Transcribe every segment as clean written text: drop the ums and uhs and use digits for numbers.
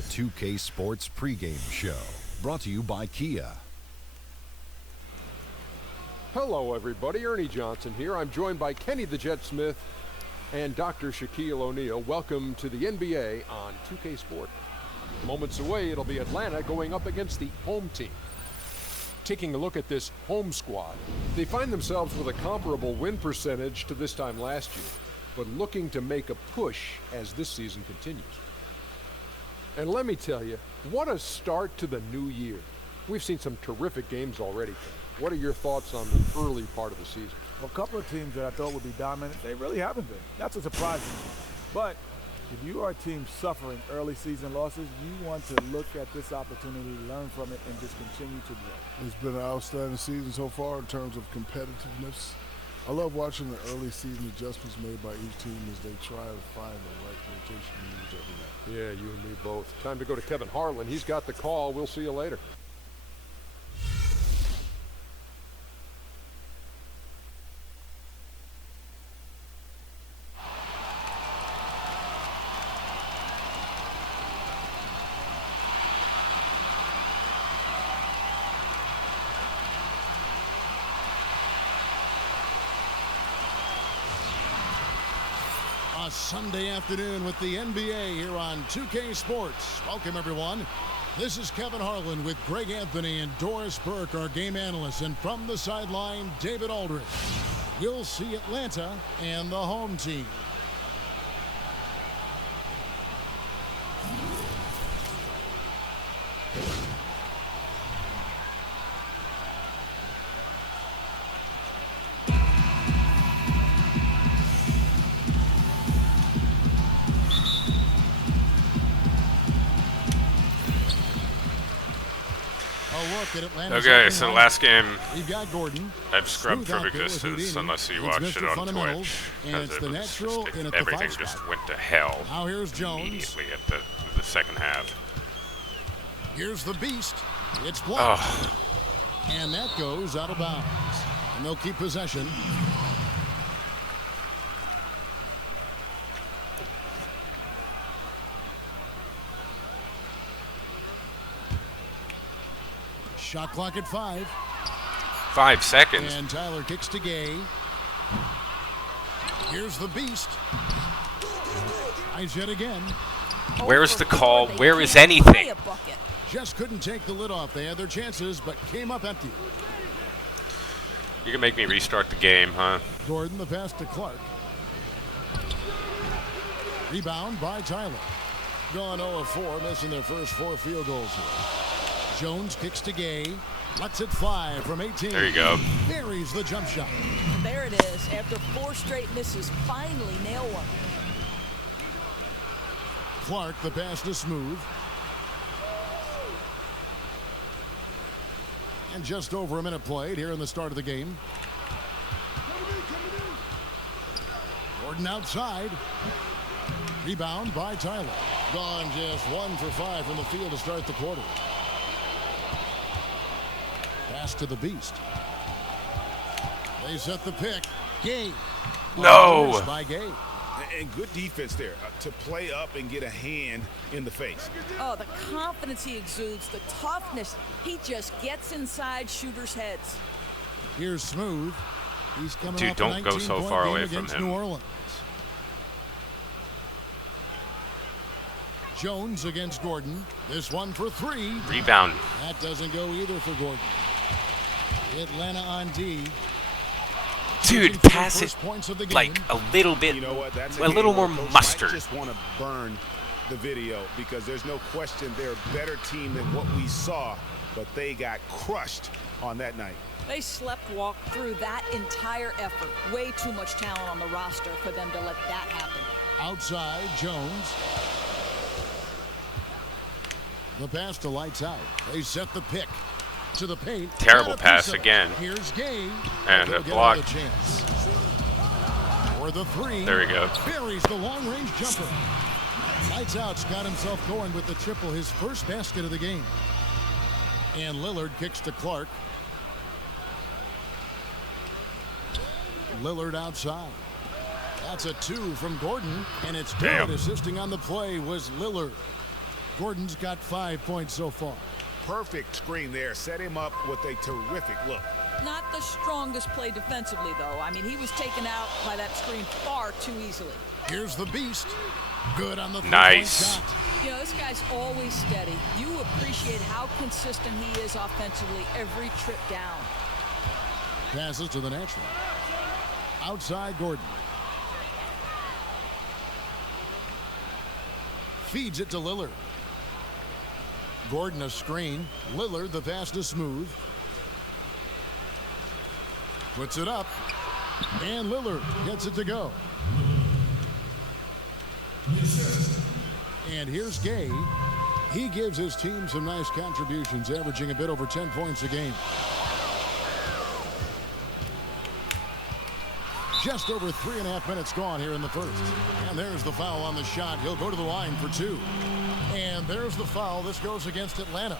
The 2K Sports pregame show, brought to you by Kia. Hello, everybody. Ernie Johnson here. I'm joined by Kenny the Jet Smith and Dr. Shaquille O'Neal. Welcome to the NBA on 2K Sport. Moments away, it'll be Atlanta going up against the home team. Taking a look at this home squad, they find themselves with a comparable win percentage to this time last year, but looking to make a push as this season continues. And let me tell you, what a start to the new year. We've seen some terrific games already. What are your thoughts on the early part of the season? Well, a couple of teams that I thought would be dominant, they really haven't been. That's a surprise to me. But if you are a team suffering early season losses, you want to look at this opportunity, learn from it, and just continue to grow. It's been an outstanding season so far in terms of competitiveness. I love watching the early season adjustments made by each team as they try to find the right rotation moves every night. Yeah, you and me both. Time to go to Kevin Harlan. He's got the call. We'll see you later. A Sunday afternoon with the NBA here on 2K Sports. Welcome, everyone. This is Kevin Harlan with Greg Anthony and Doris Burke, our game analysts. And from the sideline, David Aldridge. You'll see Atlanta and the home team. Okay, so the last game Gordon, I've scrubbed from existence unless you watched it on Twitch, because everything just went to hell now here's Jones. Immediately at the second half. Here's the beast. It's blocked. Oh. And that goes out of bounds. And they'll keep possession. Shot clock at 5. 5 seconds. And Tyler kicks to Gay. Here's the beast. Eyes yet again. Where's the call? Where is anything? Just couldn't take the lid off. They had their chances, but came up empty. You can make me restart the game, huh? Gordon, the pass to Clark. Rebound by Tyler. Gone 0 of 4, missing their first 4 field goals here. Jones kicks to Gay. Lets it fly from 18. There you go. Buries the jump shot. There it is. After 4 straight misses, finally nail one. Clark, the pass to Smooth. And just over a minute played here in the start of the game. Gordon outside. Rebound by Tyler. Gone just 1 for 5 from the field to start the quarter. Pass to the beast. They set the pick. Gay. No. By Gay. And good defense there to play up and get a hand in the face. Oh, the confidence he exudes, the toughness. He just gets inside shooters' heads. Here's Smooth. He's coming Dude, off don't go so far away from him. New Orleans. Jones against Gordon. This one for 3. Rebound. That doesn't go either for Gordon. Atlanta on D. Dude, pass it like a little bit, you know what? That's a little more mustard. I just want to burn the video because there's no question they're a better team than what we saw, but they got crushed on that night. They sleptwalked through that entire effort. Way too much talent on the roster for them to let that happen. Outside, Jones. The pass to lights out. They set the pick. To the paint. Terrible pass again. Here's Gay. And a block. For the 3. There we go. Buries the long-range jumper. Lights out's got himself going with the triple, his first basket of the game. And Lillard kicks to Clark. Lillard outside. That's a 2 from Gordon, and it's good. Assisting on the play was Lillard. Gordon's got 5 points so far. Perfect screen there. Set him up with a terrific look. Not the strongest play defensively, though. I mean, he was taken out by that screen far too easily. Here's the beast. Good on the nice shot. You know, this guy's always steady. You appreciate how consistent he is offensively every trip down. Passes to the natural. Outside Gordon. Feeds it to Lillard. Gordon a screen. Lillard the pass to Smooth. Puts it up. And Lillard gets it to go. And here's Gay. He gives his team some nice contributions, averaging a bit over 10 points a game. Just over 3.5 minutes gone here in the first. And there's the foul on the shot. He'll go to the line for 2. And there's the foul. This goes against Atlanta.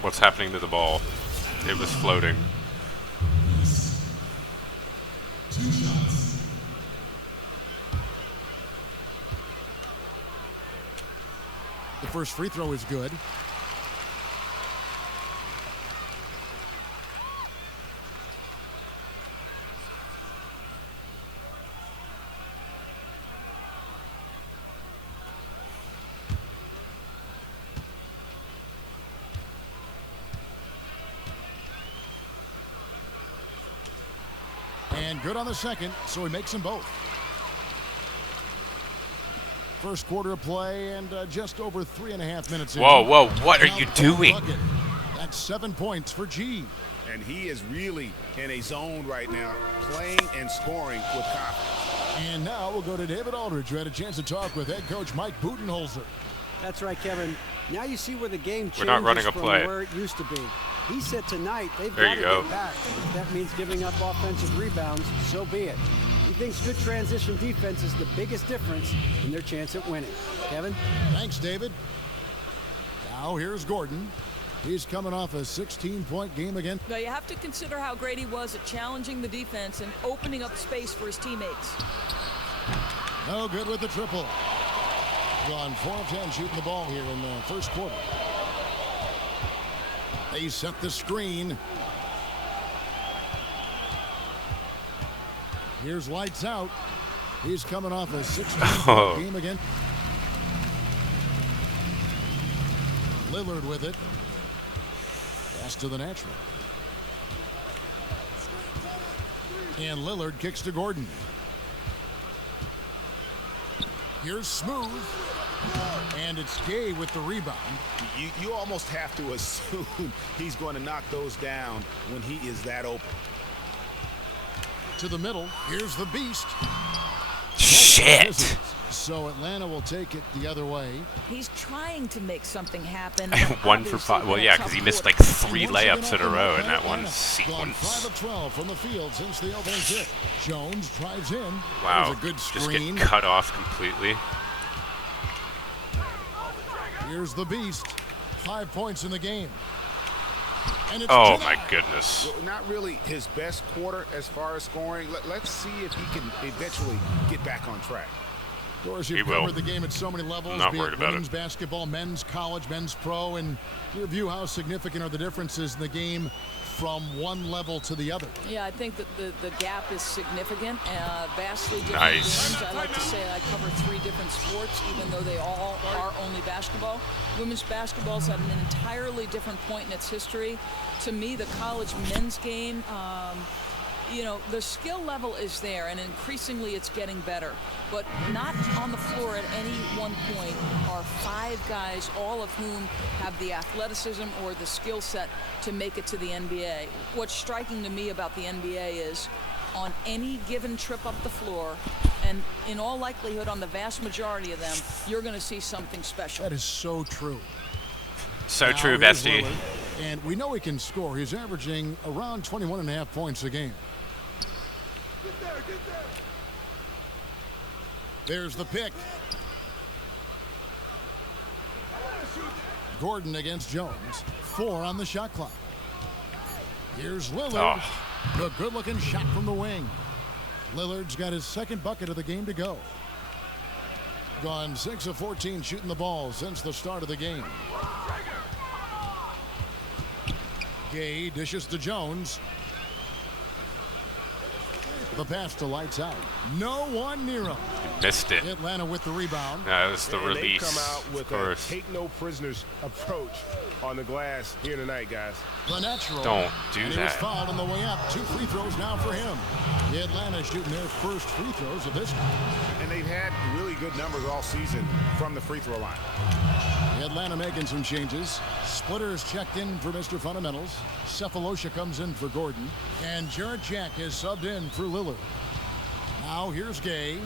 What's happening to the ball? It was floating. 2 shots. The first free throw is good. And good on the second, so he makes them both. First quarter of play and just over 3.5 minutes in. Whoa, what are you doing? That's 7 points for G. And he is really in a zone right now, playing and scoring with confidence. And now we'll go to David Aldridge, who had a chance to talk with head coach Mike Budenholzer. That's right, Kevin. Now you see where the game changes We're not running a from play. where it used to be. He said tonight they've There got to you go. get back. If that means giving up offensive rebounds, so be it. He thinks good transition defense is the biggest difference in their chance at winning. Kevin? Thanks, David. Now here's Gordon. He's coming off a 16-point game again. Now you have to consider how great he was at challenging the defense and opening up space for his teammates. No good with the triple. Gone 4 of 10 shooting the ball here in the first quarter. They set the screen. Here's lights out. He's coming off a 16-point game again. Lillard with it. Pass to the natural. And Lillard kicks to Gordon. Here's Smooth. And it's Gay with the rebound. You almost have to assume he's going to knock those down when he is that open. To the middle. Here's the beast. Shit. So Atlanta will take it the other way. He's trying to make something happen. 1 for 5. Well, yeah, because he missed like 3 layups in a row in that one sequence. 5 of 12 from the field since the opening tip. Jones drives in. Wow. There's a good screen. Just get cut off completely. Here's the beast. 5 points in the game. And it's oh my goodness. Not really his best quarter as far as scoring. Let's see if he can eventually get back on track. Doris, you've covered the game at so many levels. Not be worried it about women's it. Basketball, men's college, men's pro, and your view, how significant are the differences in the game from one level to the other? Yeah, I think that the gap is significant, vastly different Nice. games. I like to say I cover 3 different sports, even though they all are only basketball. Women's basketball's at an entirely different point in its history. To me, the college men's game, you know, the skill level is there, and increasingly it's getting better. But not on the floor at any one point are 5 guys, all of whom have the athleticism or the skill set to make it to the NBA. What's striking to me about the NBA is on any given trip up the floor, and in all likelihood on the vast majority of them, you're going to see something special. That is so true. So true, bestie. And we know he can score. He's averaging around 21.5 points a game. There's the pick. Gordon against Jones. 4 on the shot clock. Here's Lillard. The good-looking shot from the wing. Lillard's got his second bucket of the game to go. Gone 6 of 14 shooting the ball since the start of the game. Gay dishes to Jones. The pass to Lights Out. No one near him. Missed it. Atlanta with the rebound. That was the release. They come out with a take no prisoners approach on the glass here tonight, guys. The natural. Don't do and that. He was fouled on the way up. 2 free throws now for him. Atlanta shooting their first free throws of this time. And they've had really good numbers all season from the free throw line. Atlanta making some changes. Splitter's checked in for Mr. Fundamentals. Cephalosha comes in for Gordon. And Jarrett Jack is subbed in for Lillard. Now here's Gay.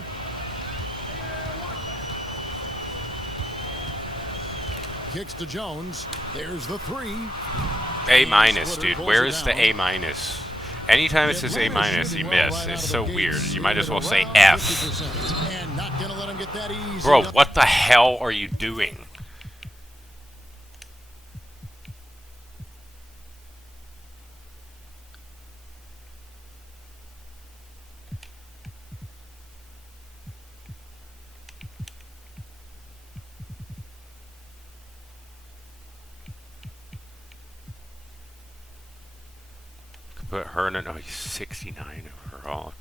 Kicks to Jones. There's the 3. A-, dude. Where is the A-? Anytime it says A-, you miss. It's so weird. You might as well say F. And not gonna let him get that easy. Bro, what the hell are you doing? Put Hernan, oh, he's 69 overall.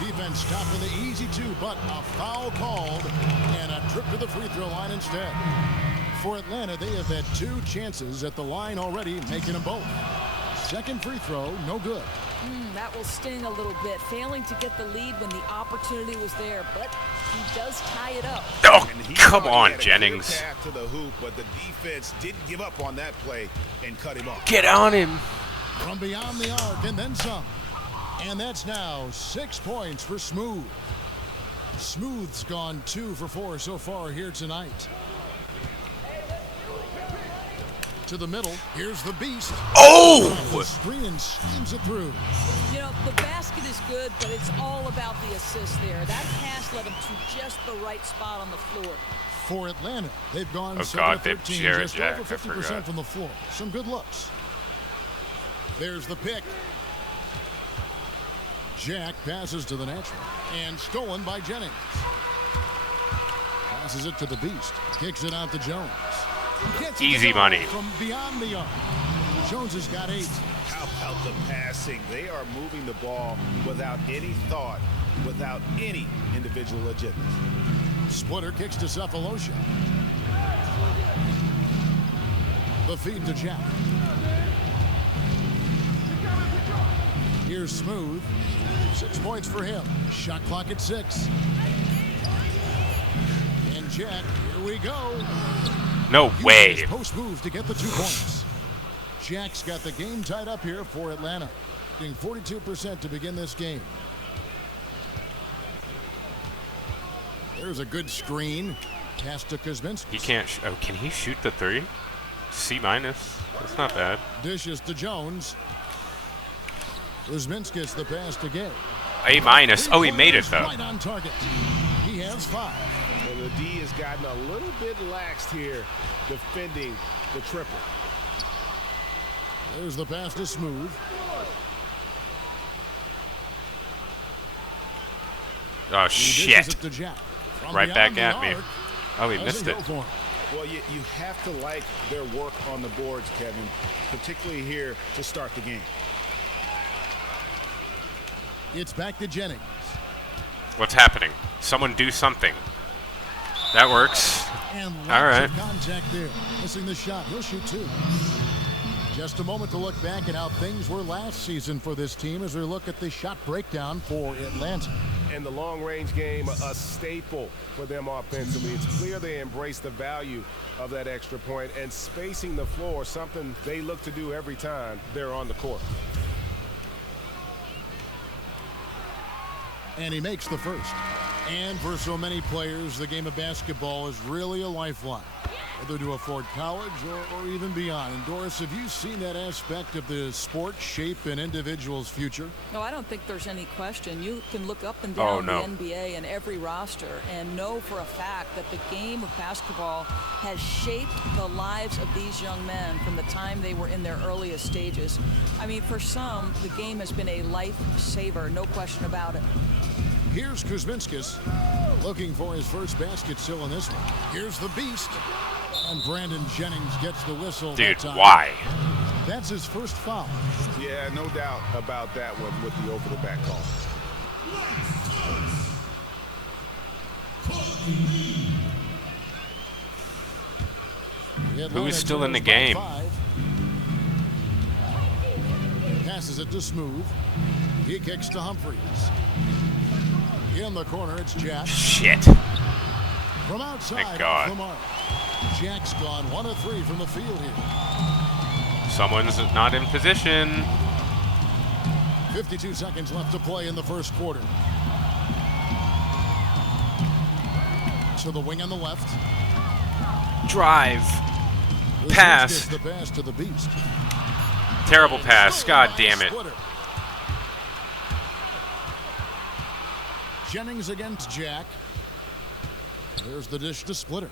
Defense stopping the easy 2, but a foul called and a trip to the free throw line instead. For Atlanta, they have had 2 chances at the line already, making them both. Second free throw, no good. That will sting a little bit, failing to get the lead when the opportunity was there, but he does tie it up. Oh, come on, Jennings. Path to the hoop, but the defense didn't give up on that play and cut him off. Get on him. From beyond the arc and then some. And that's now 6 points for Smooth. Smooth's gone 2 for 4 so far here tonight. To the middle, here's the beast. Oh! The screen and schemes it through. You know, the basket is good, but it's all about the assist there. That pass led him to just the right spot on the floor. For Atlanta, they've gone oh 7 God, of 13, Jarrett just Jack, over 50% from the floor. Some good looks. There's the pick. Jack passes to the natural and stolen by Jennings. Passes it to the beast. Kicks it out to Jones. Easy money. From beyond the arc. Jones has got 8. How about the passing? They are moving the ball without any thought, without any individual agenda. Splitter kicks to Cephalosha. The feed to Jack. Here's Smooth. 6 points for him. Shot clock at 6. And Jack, here we go. No way. Post move to get the 2 points. Jack's got the game tied up here for Atlanta. Getting 42% to begin this game. There's a good screen. Pass to Kuzminski. He can't. Oh, can he shoot the 3? C-. That's not bad. Dishes to Jones. Kuzminski's the pass to Gay. A-. Oh, he made it though. Right on target. He has 5. And the D has gotten a little bit laxed here, defending the triple. There's the pass to Smooth. Oh shit! To Jack. Right back at me. Oh, he missed it. Well, you have to like their work on the boards, Kevin, particularly here to start the game. It's back to Jennings. What's happening? Someone do something. That works. And all right. Contact there. Missing the shot. He'll shoot 2. Just a moment to look back at how things were last season for this team as we look at the shot breakdown for Atlanta. And the long-range game, a staple for them offensively. It's clear they embrace the value of that extra point and spacing the floor, something they look to do every time they're on the court. And he makes the first. And for so many players, the game of basketball is really a lifeline. whether to afford college or even beyond. And Doris, have you seen that aspect of the sport shape an individual's future? No, I don't think there's any question. You can look up and down the NBA and every roster and know for a fact that the game of basketball has shaped the lives of these young men from the time they were in their earliest stages. I mean, for some, the game has been a lifesaver, no question about it. Here's Kuzminskis looking for his first basket still in this one. Here's the beast. And Brandon Jennings gets the whistle. Dude, that time. why? That's his first foul. Yeah, no doubt about that one with the over-the-back call. Who's still in the game? Passes it to Smooth. He kicks to Humphries. In the corner, it's Jack. Shit. From outside, Thank God. the mark. Jack's gone 1 of 3 from the field here. Someone's not in position. 52 seconds left to play in the first quarter. To the wing on the left. Drive. Pass. The pass to the beast. Terrible pass. God damn it. Jennings against Jack. There's the dish to Splitter.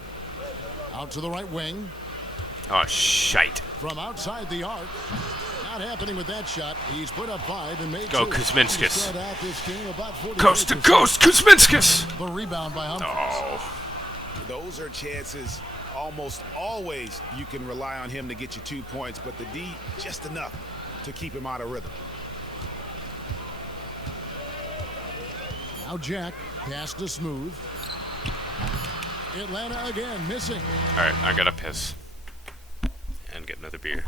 Out to the right wing. Oh, shite. From outside the arc. Not happening with that shot. He's put up 5 and made Go 2. Kuzminskis. Coast to coast, Kuzminskis. The rebound by Humphries. Oh. Those are chances almost always you can rely on him to get you 2 points, but the D just enough to keep him out of rhythm. Now Jack, pass to Smooth. Atlanta again, missing. All right, I gotta piss and get another beer.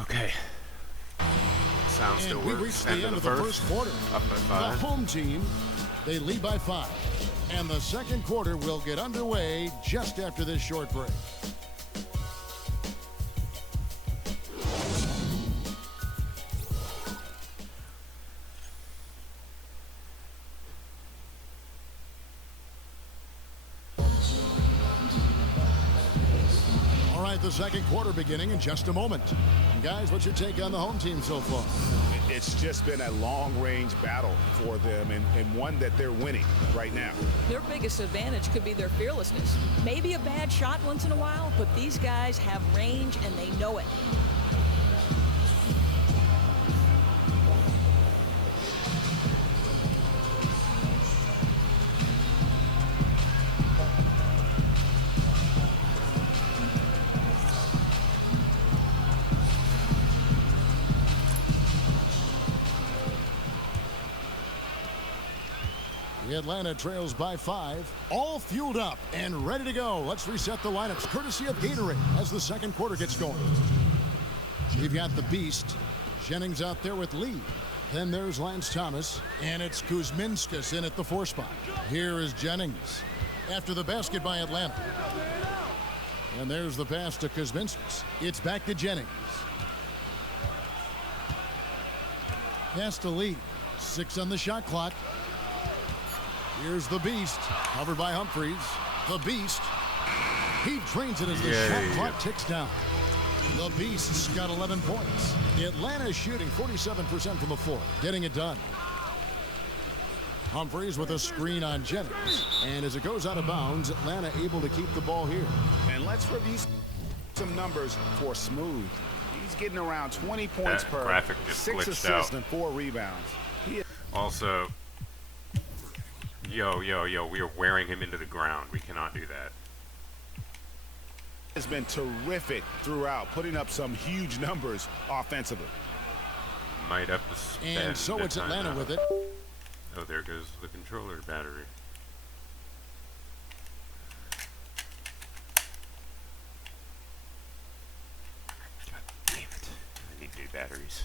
Okay. Sound still works. End of the first quarter. Up by 5. The home team, they lead by 5. And the second quarter will get underway just after this short break. The second quarter beginning in just a moment. Guys, what's your take on the home team so far? It's just been a long-range battle for them and one that they're winning right now. Their biggest advantage could be their fearlessness. Maybe a bad shot once in a while, but these guys have range and they know it. Atlanta trails by 5, all fueled up and ready to go. Let's reset the lineups courtesy of Gatorade as the second quarter gets going. You've got the Beast, Jennings out there with Lee. Then there's Lance Thomas, and it's Kuzminskas in at the 4 spot. Here is Jennings after the basket by Atlanta. And there's the pass to Kuzminskas. It's back to Jennings. Pass to Lee. 6 on the shot clock. Here's the Beast, covered by Humphries. The Beast, he trains it as the shot clock ticks down. The Beast's got 11 points. Atlanta shooting 47% from the floor, getting it done. Humphries with a screen on Jennings. And as it goes out of bounds, Atlanta able to keep the ball here. And let's review some numbers for Smooth. He's getting around 20 points per, graphic just 6 glitched assists out. and 4 rebounds. Also, yo, we are wearing him into the ground. We cannot do that. Has been terrific throughout, putting up some huge numbers offensively. Might have to spend And so it's Atlanta with it. Oh, there goes the controller battery. God damn it. I need new batteries.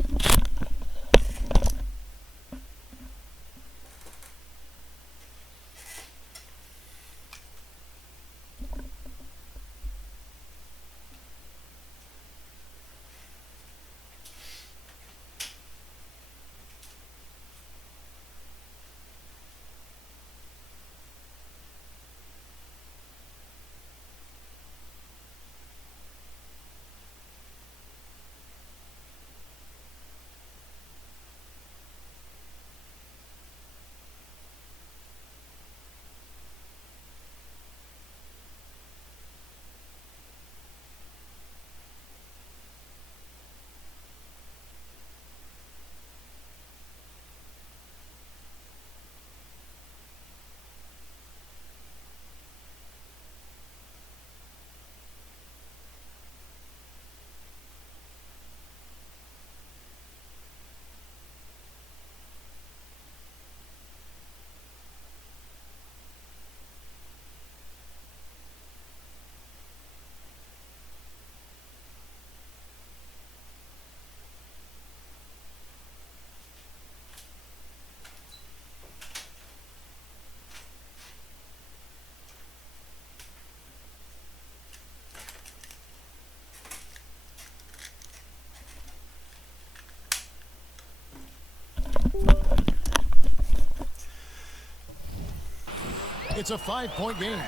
It's a 5-point game. New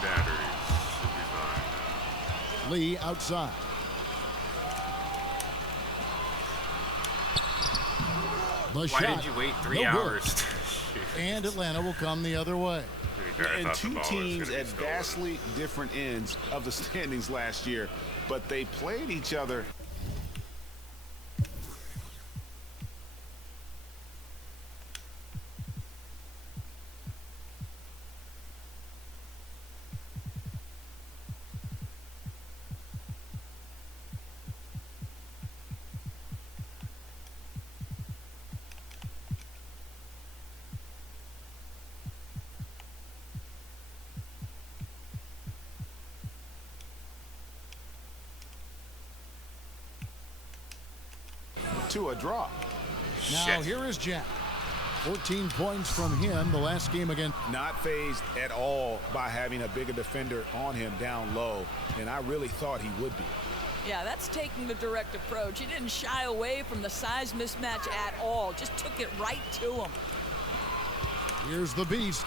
batteries. Should be fine. Lee outside. The Why shot, did you wait 3 no hours? good. And Atlanta will come the other way. And two teams at vastly different ends of the standings last year, but they played each other. To a draw. Now here is Jack. 14 points from him the last game again. Not phased at all by having a bigger defender on him down low, and I really thought he would be. Yeah, that's taking the direct approach. He didn't shy away from the size mismatch at all. Just took it right to him. Here's the Beast.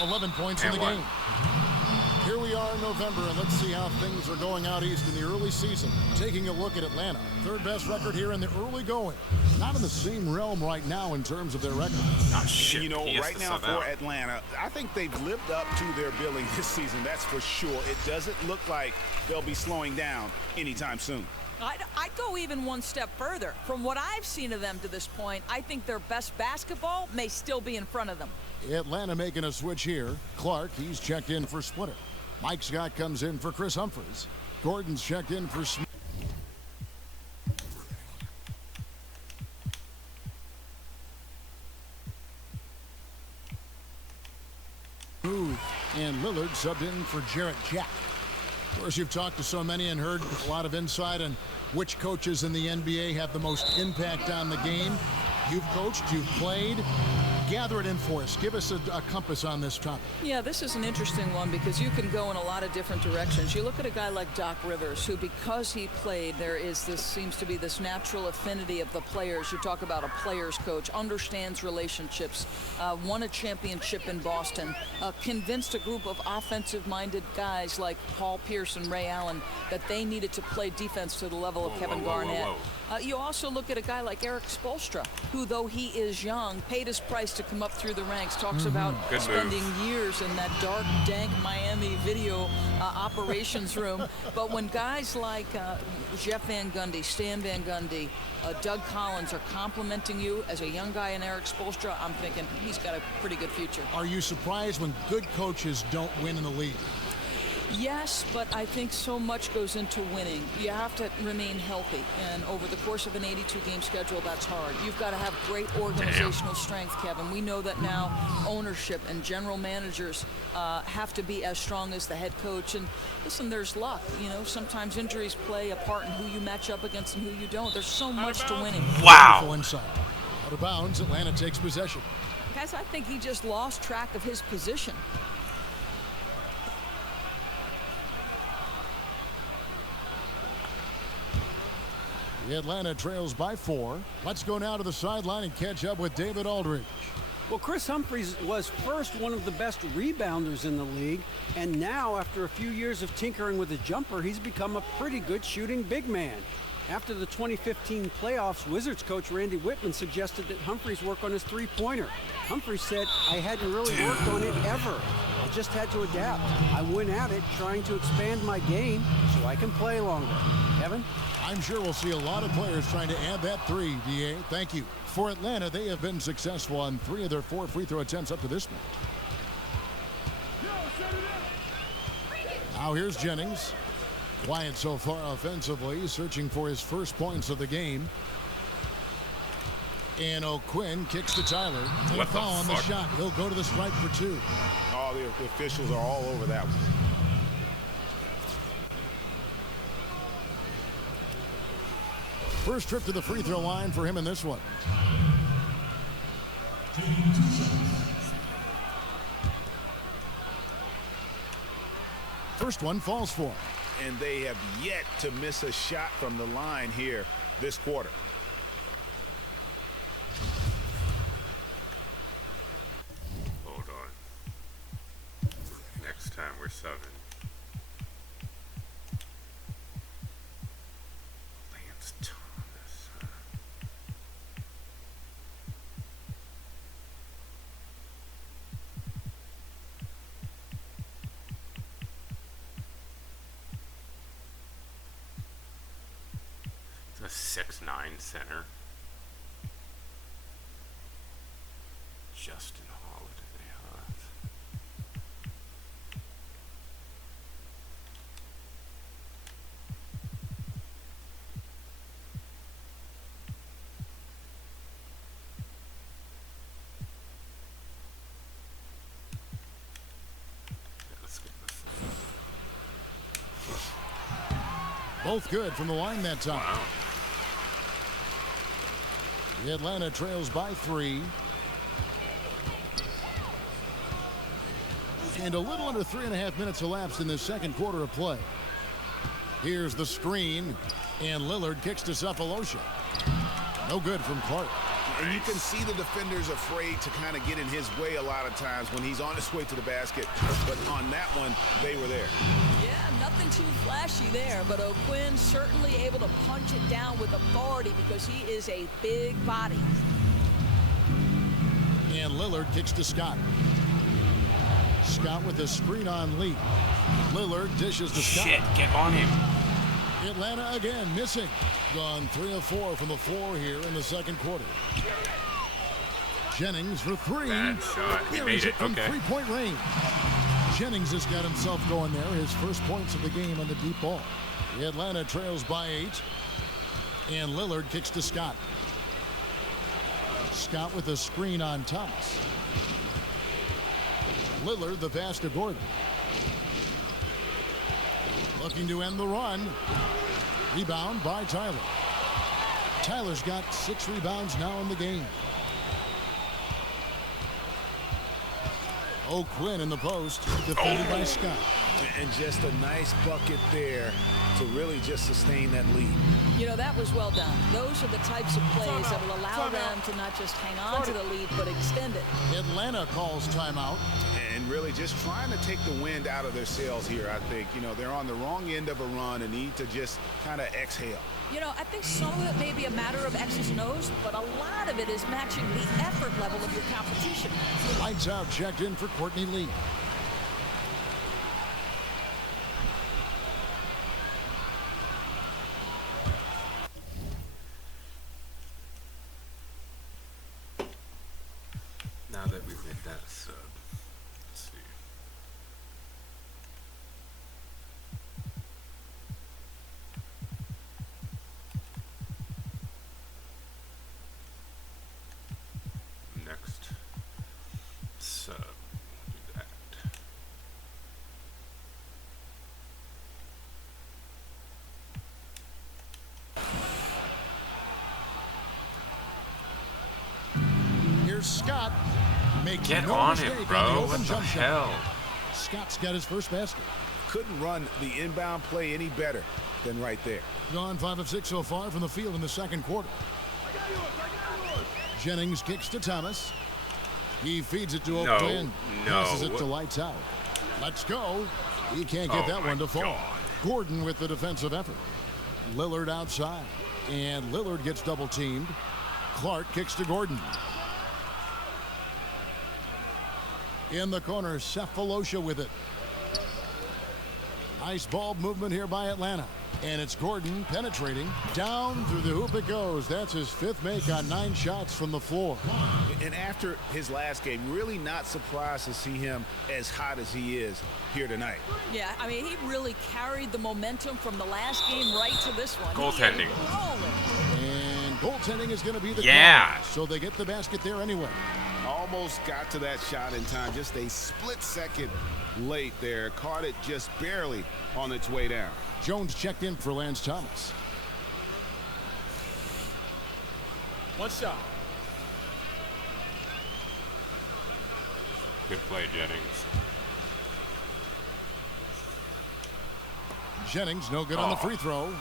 11 points in the game. Here we are in November, and let's see how things are going out east in the early season. Taking a look at Atlanta, third best record here in the early going. Not in the same realm right now in terms of their record. Oh, shit. You know, right now for Atlanta, I think they've lived up to their billing this season, that's for sure. It doesn't look like they'll be slowing down anytime soon. I'd go even one step further. From what I've seen of them to this point, I think their best basketball may still be in front of them. Atlanta making a switch here. Clark, he's checked in for Splitter. Mike Scott comes in for Chris Humphries. Gordon's checked in for Smith. And Lillard subbed in for Jarrett Jack. Of course, you've talked to so many and heard a lot of insight on which coaches in the NBA have the most impact on the game. You've coached, you've played. Gather it in for us. Give us a compass on this topic. Yeah, this is an interesting one because you can go in a lot of different directions. You look at a guy like Doc Rivers, who, because he played, seems to be this natural affinity of the players. You talk about a player's coach, understands relationships, won a championship in Boston, convinced a group of offensive-minded guys like Paul Pierce and Ray Allen that they needed to play defense to the level of Kevin Garnett. You also look at a guy like Eric Spoelstra, who, though he is young, paid his price to come up through the ranks. Talks about spending years in that dark, dank Miami video operations room. But when guys like Jeff Van Gundy, Stan Van Gundy, Doug Collins are complimenting you as a young guy in Eric Spoelstra, I'm thinking he's got a pretty good future. Are you surprised when good coaches don't win in the league? Yes, but I think so much goes into winning. You have to remain healthy, and over the course of an 82-game schedule, that's hard. You've got to have great organizational strength, Kevin. We know that now ownership and general managers have to be as strong as the head coach. And listen, there's luck. You know, sometimes injuries play a part in who you match up against and who you don't. There's so much to winning. Wow. Out of bounds, Atlanta takes possession. Guys, I think he just lost track of his position. Atlanta trails by 4. Let's go now to the sideline and catch up with David Aldridge. Well, Chris Humphries was first one of the best rebounders in the league, and now after a few years of tinkering with a jumper, he's become a pretty good shooting big man. After the 2015 playoffs, Wizards coach Randy Whitman suggested that Humphries work on his three-pointer. Humphries said, "I hadn't really worked on it ever. I just had to adapt. I went at it trying to expand my game so I can play longer." Kevin? I'm sure we'll see a lot of players trying to add that 3, DA. Thank you. For Atlanta, they have been successful on 3 of their 4 free throw attempts up to this point. Now here's Jennings. Quiet so far offensively, searching for his first points of the game. And O'Quinn kicks to Tyler. No foul on the shot. He'll go to the stripe for 2. Oh, the officials are all over that one. First trip to the free throw line for him in this one. First one falls for him. And they have yet to miss a shot from the line here this quarter. Hold on. Next time we're 7. A 6'9" center. Justin Holiday, huh? Let's get this. Both good from the line that time. Wow. Atlanta trails by 3. And a little under 3.5 minutes elapsed in this second quarter of play. Here's the screen, and Lillard kicks to Cephalosha. No good from Clark. And you can see the defenders afraid to kind of get in his way a lot of times when he's on his way to the basket. But on that one, they were there. Yeah, nothing too flashy there, but O'Quinn certainly able to punch it down with authority because he is a big body. And Lillard kicks to Scott. Scott with a screen on Lee. Lillard dishes to Scott. Shit, get on him. Atlanta again missing. Gone 3 of 4 from the floor here in the second quarter. Jennings for three. Bad shot. He There made is it. from Okay. three-point range. Jennings has got himself going there. His first points of the game on the deep ball. Atlanta trails by 8. And Lillard kicks to Scott. Scott with a screen on Thomas. Lillard the pass to Gordon. Looking to end the run. Rebound by Tyler. Tyler's got 6 rebounds now in the game. O'Quinn in the post, defended by Scott. And just a nice bucket there to really just sustain that lead. You know, that was well done. Those are the types of plays that will allow them to not just hang on to the lead, but extend it. Atlanta calls timeout. And really just trying to take the wind out of their sails here, I think. You know, they're on the wrong end of a run and need to just kind of exhale. You know, I think some of it may be a matter of X's and O's, but a lot of it is matching the effort level of your competition. Lights out checked in for Courtney Lee. Now that we've made that sub, let's see. Next sub, do that. Here's Scott. Makes Get no on mistake it, on bro. the open What the jump shot. hell? Scott's got his first basket. Couldn't run the inbound play any better than right there. Gone 5 of 6 so far from the field in the second quarter. Jennings kicks to Thomas. He feeds it to No, O'Quinn. no. Passes it to Lights Out. Let's go. He can't get Oh that my one to fall. God. Gordon with the defensive effort. Lillard outside. And Lillard gets double teamed. Clark kicks to Gordon. In the corner, Cephalosha with it. Nice ball movement here by Atlanta. And it's Gordon penetrating. Down through the hoop it goes. That's his 5th make on 9 shots from the floor. And after his last game, really not surprised to see him as hot as he is here tonight. Yeah, I mean, he really carried the momentum from the last game right to this one. Goaltending. He is rolling. And goaltending is going to be the Yeah. call. So they get the basket there anyway. Almost got to that shot in time. Just a split second late there. Caught it just barely on its way down. Jones checked in for Lance Thomas. One shot. Good play, Jennings. Jennings no good on the free throw.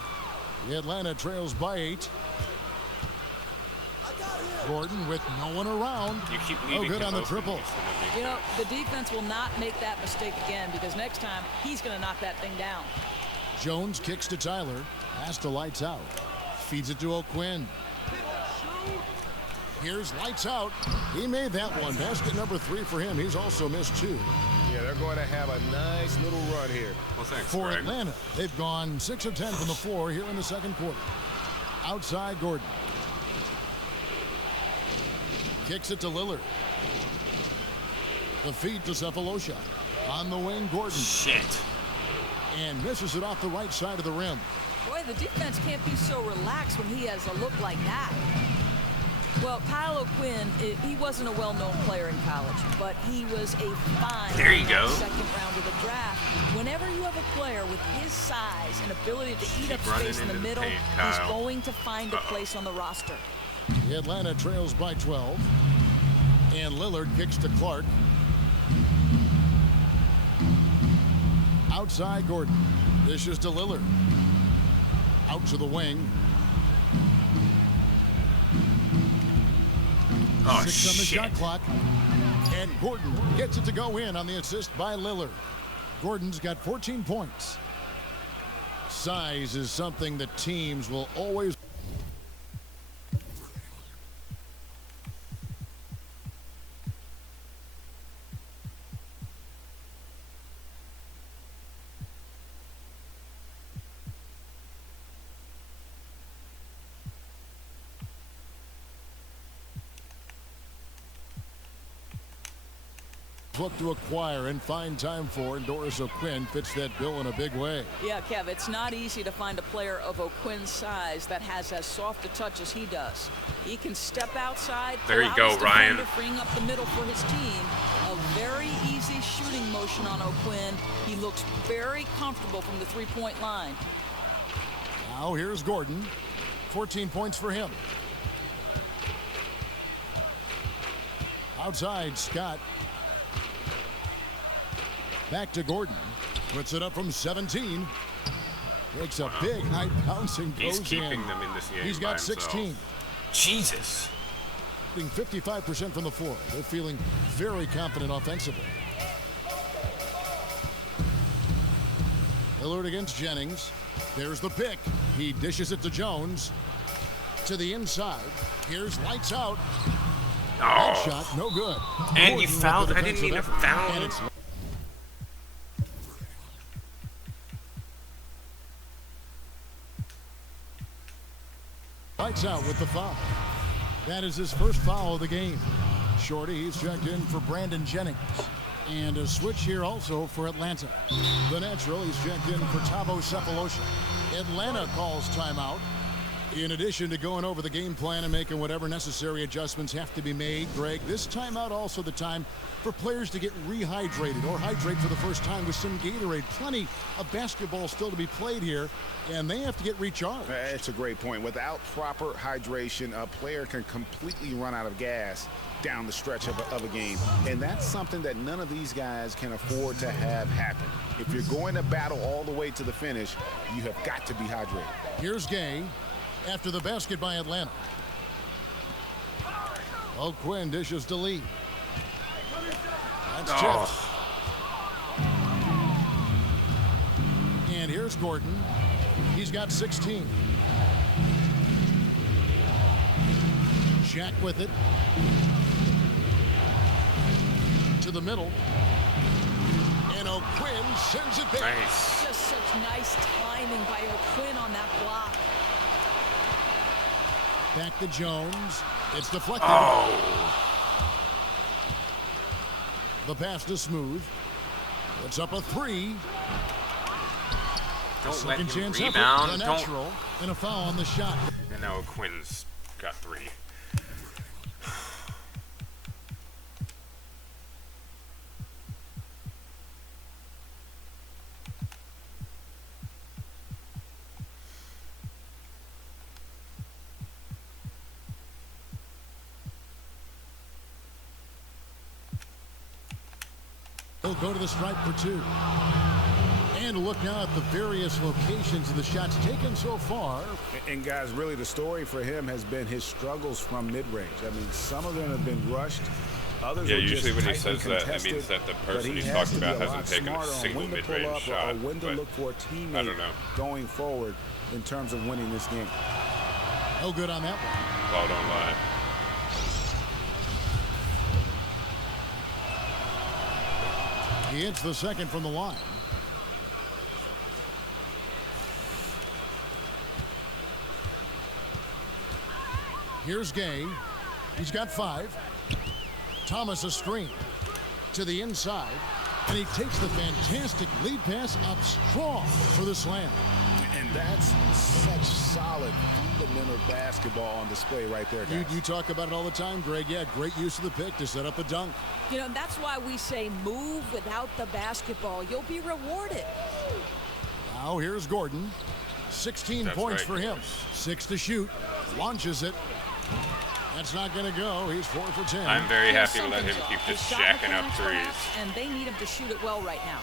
The Atlanta trails by 8. Gordon with no one around. You keep No leaving good him on the open. triple. He's gonna make You know, that. the defense will not make that mistake again because next time he's going to knock that thing down. Jones kicks to Tyler. Pass to Lights Out. Feeds it to O'Quinn. Here's Lights Out. He made that one. Basket number 3 for him. He's also missed 2. Yeah, they're going to have a nice little run here. Well, thanks, For Greg. Atlanta, they've gone 6 of 10 from the floor here in the second quarter. Outside Gordon. Kicks it to Lillard. The feed to Cephalosha. On the wing, Gordon. Shit. And misses it off the right side of the rim. Boy, the defense can't be so relaxed when he has a look like that. Well, Kyle O'Quinn, he wasn't a well-known player in college, but he was a fine There you go. second round of the draft. Whenever you have a player with his size and ability to eat up Keep running space in the into the middle, paint, he's Kyle. going to find a place on the roster. Atlanta trails by 12. And Lillard kicks to Clark. Outside Gordon. Dishes to Lillard. Out to the wing. Oh, 6 on the shit. shot clock. And Gordon gets it to go in on the assist by Lillard. Gordon's got 14 points. Size is something that teams will always... look to acquire and find time for, and Doris O'Quinn fits that bill in a big way. Yeah, Kev, it's not easy to find a player of O'Quinn's size that has as soft a touch as he does. He can step outside. There you go, Ryan. Freeing up the middle for his team. A very easy shooting motion on O'Quinn. He looks very comfortable from the three-point line. Now here's Gordon. 14 points for him. Outside, Scott. Back to Gordon. Puts it up from 17. Makes a big high bouncing. He's goes keeping in. them in this game. He's got 16. Jesus. 55% from the floor. They're feeling very confident offensively. Lillard against Jennings. There's the pick. He dishes it to Jones. To the inside. Here's lights out. That shot, no good. And you Gordon fouled. with the I didn't mean to defensive effort. foul. And it's lights out with the foul. That is his first foul of the game. Shorty, he's checked in for Brandon Jennings. And a switch here also for Atlanta. The natural, he's checked in for Thabo Sefolosha. Atlanta calls timeout. In addition to going over the game plan and making whatever necessary adjustments have to be made, Greg, this timeout also the time for players to get rehydrated or hydrate for the first time with some Gatorade. Plenty of basketball still to be played here, and they have to get recharged. It's a great point. Without proper hydration, a player can completely run out of gas down the stretch of a game. And that's something that none of these guys can afford to have happen. If you're going to battle all the way to the finish, you have got to be hydrated. Here's Gay after the basket by Atlanta. O'Quinn dishes to Lee. That's tipped. And here's Gordon. He's got 16. Jack with it. To the middle. And O'Quinn sends it back. Nice. Just such nice timing by O'Quinn on that block. Back to Jones. It's deflected. The pass to Smooth. Puts up a three. Don't let him Chance rebound. effort, the Don't. natural, and a foul on the shot. And now Quinn's got 3. He'll go to the stripe for 2. And look now at the various locations of the shots taken so far. And guys, really the story for him has been his struggles from mid-range. I mean, some of them have been rushed. Others Yeah, are usually just when he tightly says that, that contested, means that the but person he he's has talking to be about a lot hasn't taken a smarter on single when to pull mid-range up shot. or when to But look for a teammate I don't know. going forward in terms of winning this game. No good on that one. Well, don't lie. He hits the second from the line. Here's Gay. He's got 5. Thomas a screen to the inside. And he takes the fantastic lead pass up strong for the slam. And that's such solid fundamental basketball on display right there, guys. You talk about it all the time, Greg. Yeah, great use of the pick to set up a dunk. You know, that's why we say move without the basketball. You'll be rewarded. Now here's Gordon. 16 That's points right, for him. Doris. 6 to shoot. Launches it. That's not going to go. He's 4 for 10. I'm very There's happy to let him something keep off. just His shot jacking up mechanics threes. perhaps, and they need him to shoot it well right now.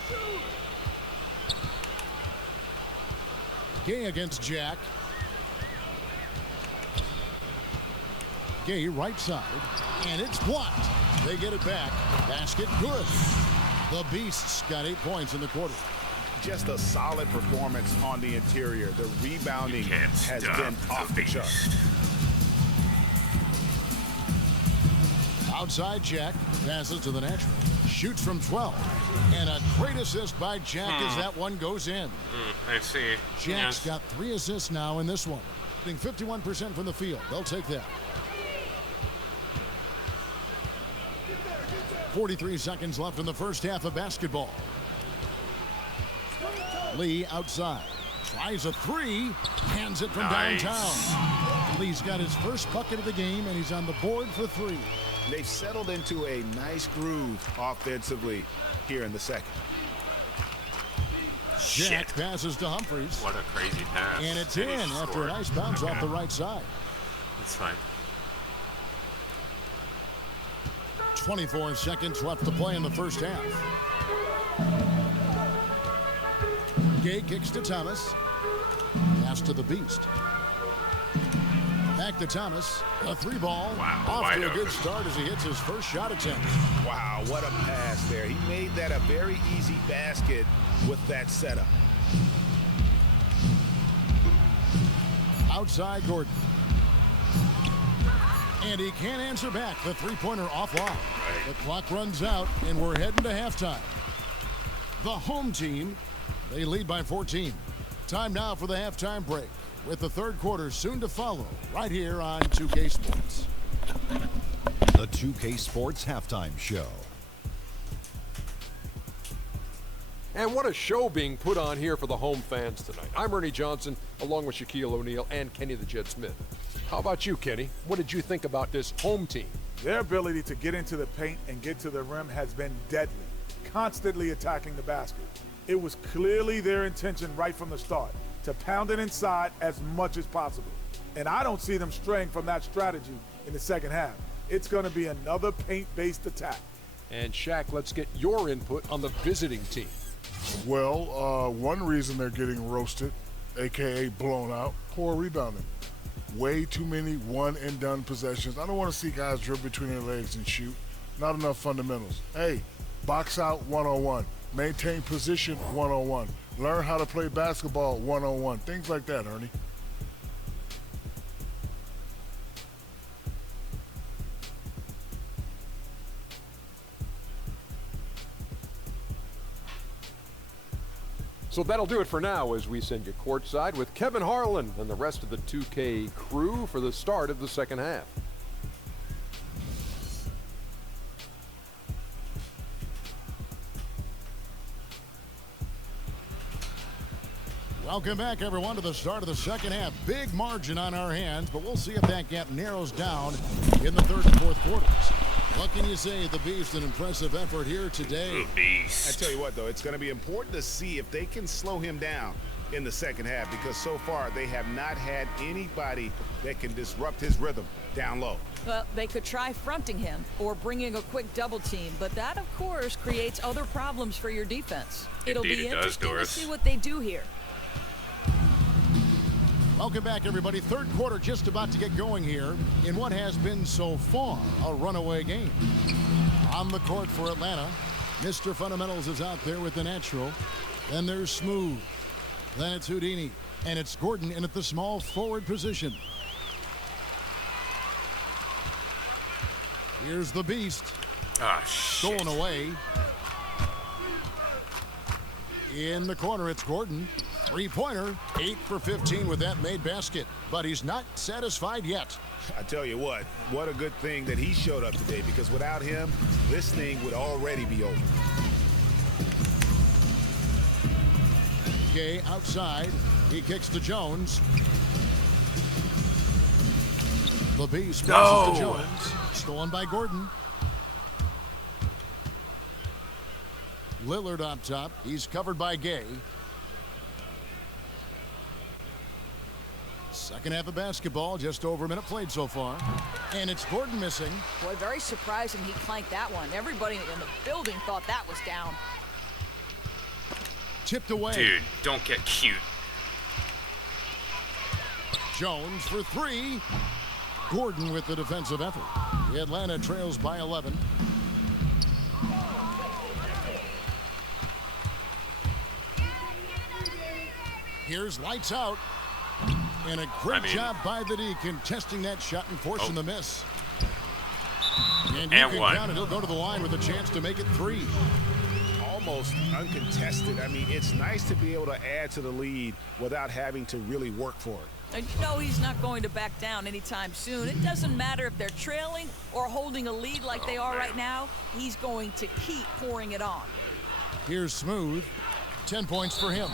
Gay against Jack. Gay right side. And it's blocked. They get it back. Basket good. The Beasts got 8 points in the quarter. Just a solid performance on the interior. The rebounding has been off the charts. Outside Jack passes to the natural. Shoots from 12. And a great assist by Jack as that one goes in. I see. Jack's got 3 assists now in this one. Shooting 51% from the field. They'll take that. 43 seconds left in the first half of basketball. Lee outside. Tries a 3. Hands it from downtown. Lee's got his first bucket of the game, and he's on the board for 3. They've settled into a nice groove offensively here in the second. Jack passes to Humphries. What a crazy pass. And it's in after a nice bounce off the right side. That's fine. 24 seconds left to play in the first half. Gay kicks to Thomas. Pass to the Beast. Back to Thomas. A 3-ball. Wow, off to a good start as he hits his first shot attempt. Wow, what a pass there. He made that a very easy basket with that setup. Outside Gordon. And he can't answer back. The three-pointer offline. The clock runs out, and we're heading to halftime. The home team, they lead by 14. Time now for the halftime break, with the third quarter soon to follow, right here on 2K Sports. The 2K Sports Halftime Show. And what a show being put on here for the home fans tonight. I'm Ernie Johnson, along with Shaquille O'Neal and Kenny the Jet Smith. How about you, Kenny? What did you think about this home team? Their ability to get into the paint and get to the rim has been deadly, constantly attacking the basket. It was clearly their intention right from the start to pound it inside as much as possible. And I don't see them straying from that strategy in the second half. It's going to be another paint-based attack. And Shaq, let's get your input on the visiting team. Well, one reason they're getting roasted, a.k.a. blown out, poor rebounding. Way too many one-and-done possessions. I don't want to see guys dribble between their legs and shoot. Not enough fundamentals. Hey, box out 101. Maintain position 101. Learn how to play basketball 101. Things like that, Ernie. So that'll do it for now as we send you courtside with Kevin Harlan and the rest of the 2K crew for the start of the second half. Welcome back, everyone, to the start of the second half. Big margin on our hands, but we'll see if that gap narrows down in the third and fourth quarters. What can you say? The Beast, an impressive effort here today. The Beast. I tell you what, though, it's going to be important to see if they can slow him down in the second half, because so far they have not had anybody that can disrupt his rhythm down low. Well, they could try fronting him or bringing a quick double team, but that, of course, creates other problems for your defense. It'll be interesting to see what they do here. Welcome back, everybody. Third quarter just about to get going here in what has been so far a runaway game. On the court for Atlanta, Mr. Fundamentals is out there with the natural. Then there's Smooth. Then it's Houdini. And it's Gordon in at the small forward position. Here's the Beast. Stolen away. In the corner, it's Gordon. Three-pointer, 8 for 15 with that made basket. But he's not satisfied yet. I tell you what a good thing that he showed up today, because without him, this thing would already be over. Gay outside. He kicks to Jones. The Beast passes to Jones. Stolen by Gordon. Lillard up top. He's covered by Gay. Second half of basketball, just over a minute played so far. And it's Gordon missing. Boy, very surprising he clanked that one. Everybody in the building thought that was down. Tipped away. Dude, don't get cute. Jones for 3. Gordon with the defensive effort. Atlanta trails by 11. Here's lights out. And a great job by the D contesting that shot and forcing the miss. And you can count it. He'll go to the line with a chance to make it 3. Almost uncontested. I mean, it's nice to be able to add to the lead without having to really work for it. And you know he's not going to back down anytime soon. It doesn't matter if they're trailing or holding a lead like they are right now. He's going to keep pouring it on. Here's Smooth. 10 points for him.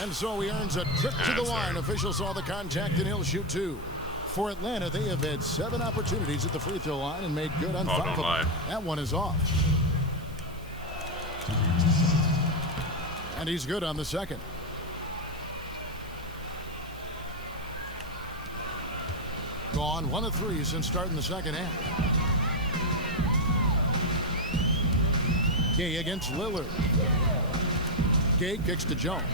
And so he earns a trip to the line. Officials saw the contact and he'll shoot 2. For Atlanta, they have had 7 opportunities at the free throw line and made good on 5 of them. That one is off. And he's good on the second. Gone 1 of 3 since starting the second half. Gay against Lillard. Gay kicks to Jones.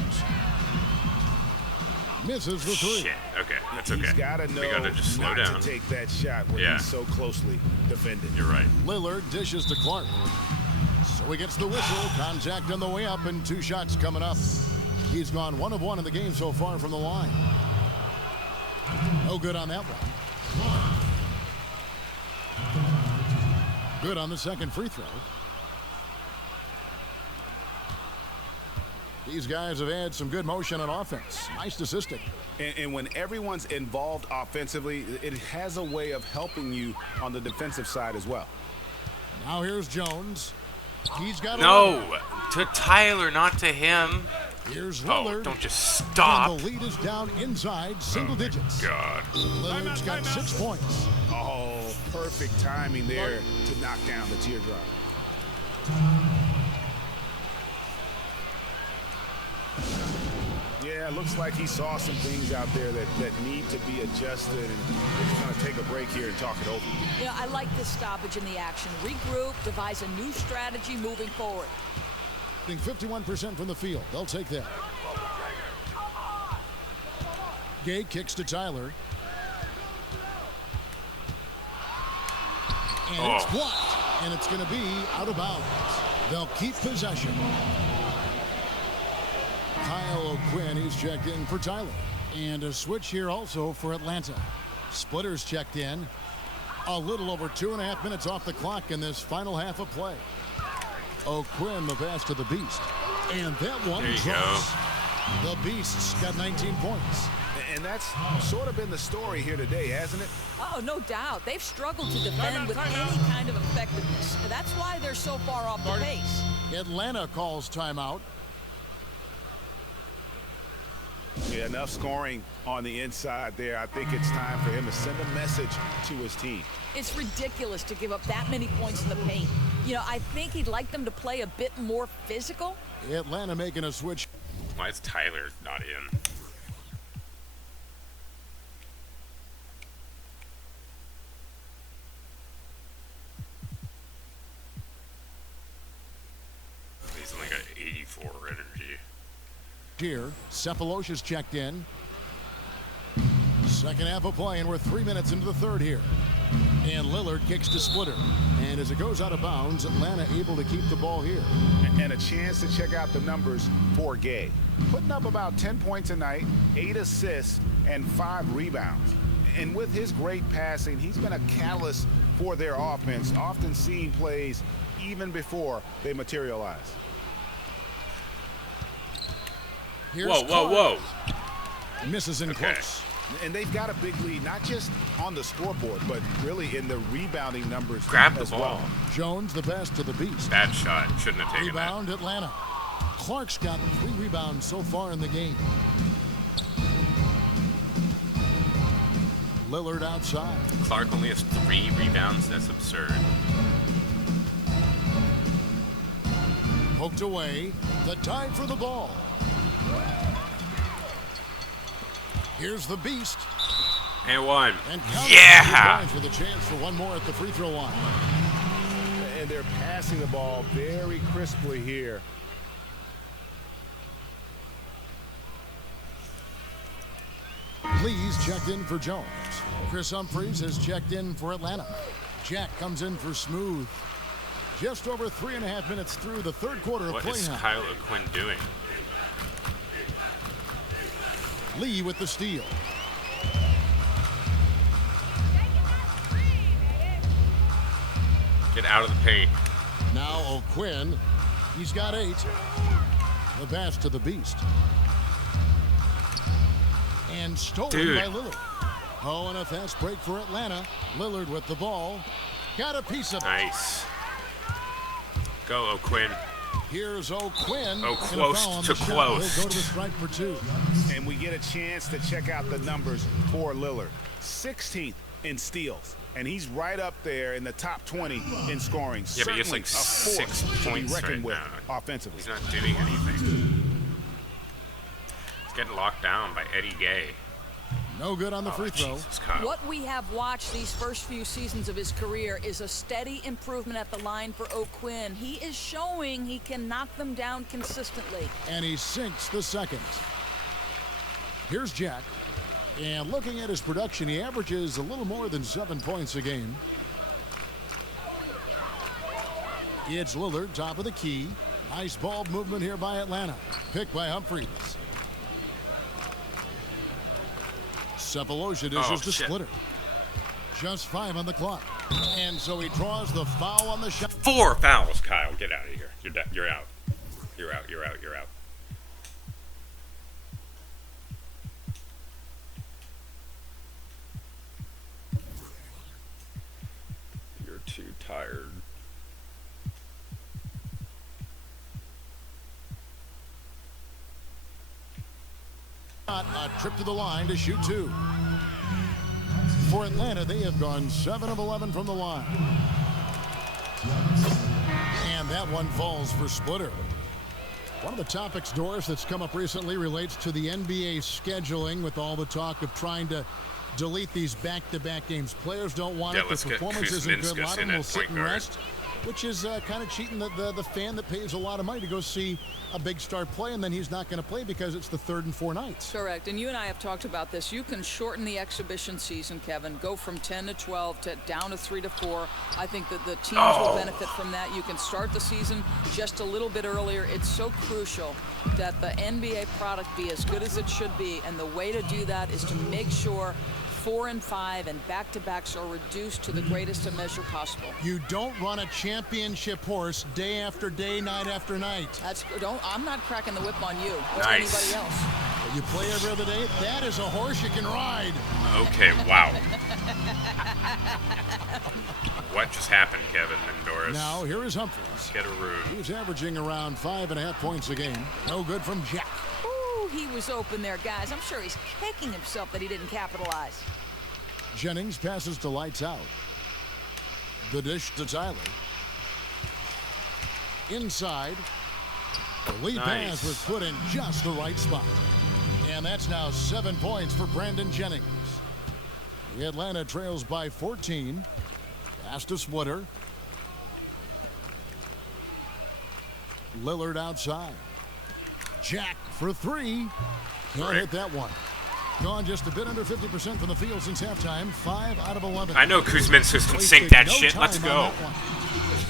Misses the 3. Shit. Okay, that's okay. He's got to know we gotta just slow down. to take that shot when he's so closely defended. You're right. Lillard dishes to Clark. So he gets the whistle. Contact on the way up and 2 shots coming up. He's gone 1 of 1 in the game so far from the line. No good on that one. Good on the second free throw. These guys have had some good motion on offense. Nice assisting. And when everyone's involved offensively, it has a way of helping you on the defensive side as well. Now here's Jones. He's got to Tyler, not to him. Here's Lillard. Oh, don't just stop. And the lead is down inside single digits. God. Lillard's got 6 points. Oh, perfect timing there to knock down the teardrop. Yeah, looks like he saw some things out there that need to be adjusted, and we're just going to take a break here and talk it over. You know, I like this stoppage in the action. Regroup, devise a new strategy moving forward. 51% from the field. They'll take that. Gay kicks to Tyler. And it's blocked. And it's going to be out of bounds. They'll keep possession. Kyle O'Quinn, he's checked in for Tyler. And a switch here also for Atlanta. Splitters checked in. A little over 2.5 minutes off the clock in this final half of play. O'Quinn, the pass to the Beast. And that one drops. The Beast's got 19 points. And that's sort of been the story here today, hasn't it? Oh, no doubt. They've struggled to defend with any kind of effectiveness. That's why they're so far off the pace. Atlanta calls timeout. Yeah, enough scoring on the inside there. I think it's time for him to send a message to his team. It's ridiculous to give up that many points in the paint. You know, I think he'd like them to play a bit more physical. Atlanta making a switch. Why is Tyler not in? He's only got 84 energy. Here, Cephalosha's checked in. Second half of play, and we're 3 minutes into the third here. And Lillard kicks to Splitter. And as it goes out of bounds, Atlanta able to keep the ball here. And a chance to check out the numbers for Gay. Putting up about 10 points a night, 8 assists, and 5 rebounds. And with his great passing, he's been a catalyst for their offense, often seeing plays even before they materialize. Here's whoa. Misses in close. And they've got a big lead, not just on the scoreboard, but really in the rebounding numbers. Grab the as ball. well. Jones, the pass to the Beast. Bad shot. Shouldn't have taken Rebound, Atlanta. Clark's got 3 rebounds so far in the game. Lillard outside. Clark only has 3 rebounds. That's absurd. Poked away. The time for the ball. Here's the Beast. And one. And yeah! For the chance for one more at the free throw line. And they're passing the ball very crisply here. Lee's checked in for Jones. Chris Humphries has checked in for Atlanta. Jack comes in for Smooth. Just over 3.5 minutes through the third quarter of play. What is Kyle O'Quinn doing? Lee with the steal. Get out of the paint. Now O'Quinn, he's got 8. The pass to the Beast. And stolen by Lillard. Oh, and a fast break for Atlanta. Lillard with the ball. Got a piece of it. Nice. Go, O'Quinn. Here's O'Quinn. Oh, close to close. He'll go to the strike for 2. And we get a chance to check out the numbers for Lillard. 16th in steals. And he's right up there in the top 20 in scoring. Yeah, but he has like 6 points right now. Offensively. He's not doing anything. He's getting locked down by Eddie Gay. No good on the free throw. Jesus, Kyle. What we have watched these first few seasons of his career is a steady improvement at the line for O'Quinn. He is showing he can knock them down consistently. And he sinks the second. Here's Jack. And looking at his production, he averages a little more than 7 points a game. It's Lillard, top of the key. Nice ball movement here by Atlanta. Picked by Humphries. Cephalosha dishes the splitter. Just 5 on the clock. And so he draws the foul on the shot. 4 fouls, Kyle. Get out of here. You're out. You're out. You're out. You're out. You're too tired. A trip to the line to shoot 2. For Atlanta, they have gone 7 of 11 from the line. And that one falls for Splitter. One of the topics, Doris, that's come up recently relates to the NBA scheduling with all the talk of trying to delete these back-to-back games. Players don't want it. The performance isn't good. A lot of them will sit and rest, which is kind of cheating the fan that pays a lot of money to go see a big star play, and then he's not going to play because it's the 3rd and 4 nights. Correct, and you and I have talked about this. You can shorten the exhibition season, Kevin. Go from 10 to 12 to down to 3 to 4. I think that the teams will benefit from that. You can start the season just a little bit earlier. It's so crucial that the NBA product be as good as it should be, and the way to do that is to make sure 4 and 5 and back-to-backs are reduced to the greatest measure possible. You don't run a championship horse day after day, night after night. I'm not cracking the whip on you or Nice. anybody else. You play every other day. That is a horse you can ride. Okay, wow. What just happened, Kevin and Doris? Now, here is Humphries. Get a room. He's averaging around 5.5 points a game. No good from Jack. Ooh, he was open there, guys. I'm sure he's kicking himself that he didn't capitalize. Jennings passes to Lights Out. The dish to Tyler. Inside. The lead pass was put in just the right spot. And that's now 7 points for Brandon Jennings. The Atlanta trails by 14. Pass to Splitter. Lillard outside. Jack for 3. Can't hit that one. Gone just a bit under 50% from the field since halftime. 5 out of 11. I know Kuzminskis can sink that shit. Let's go.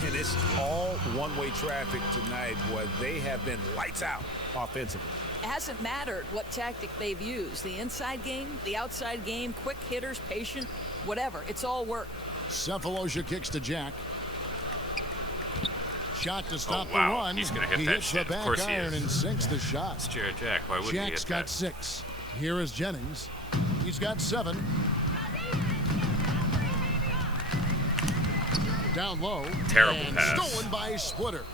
And it's all one-way traffic tonight, where they have been lights out offensively. It hasn't mattered what tactic they've used. The inside game, the outside game, quick hitters, patient, whatever. It's all work. Cephalosha kicks to Jack. Shot to stop the wow. run. He's going to hit he that hits shit. the Of back course he iron is. and sinks the shot. It's Jared Jack. Why wouldn't he Jack's hit got that? 6. Here is Jennings. He's got 7. Down low. Terrible and pass. stolen by Splitter.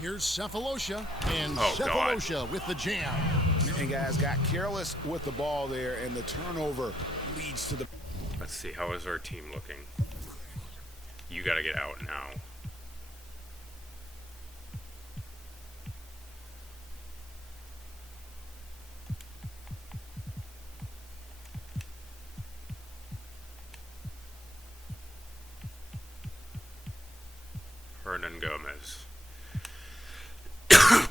Here's Cephalosha. And Cephalosha with the jam. And guys got careless with the ball there, and the turnover leads to the... Let's see. How is our team looking? You got to get out now. Hernan Gomez.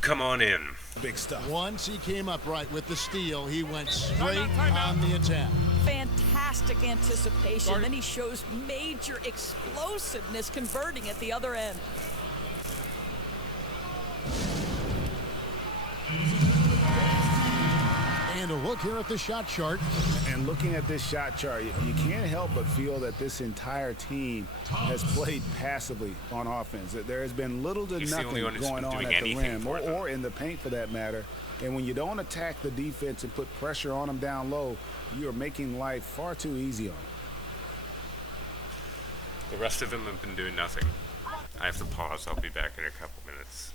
come on in. Big stuff. Once he came upright with the steal, he went straight on the attack. Fantastic anticipation. Then he shows major explosiveness converting at the other end. And a look here at the shot chart. And looking at this shot chart, you can't help but feel that this entire team has played passively on offense. There has been little to nothing going on at the rim or in the paint for that matter. And when you don't attack the defense and put pressure on them down low, you are making life far too easy on them. The rest of them have been doing nothing. I have to pause. I'll be back in a couple minutes.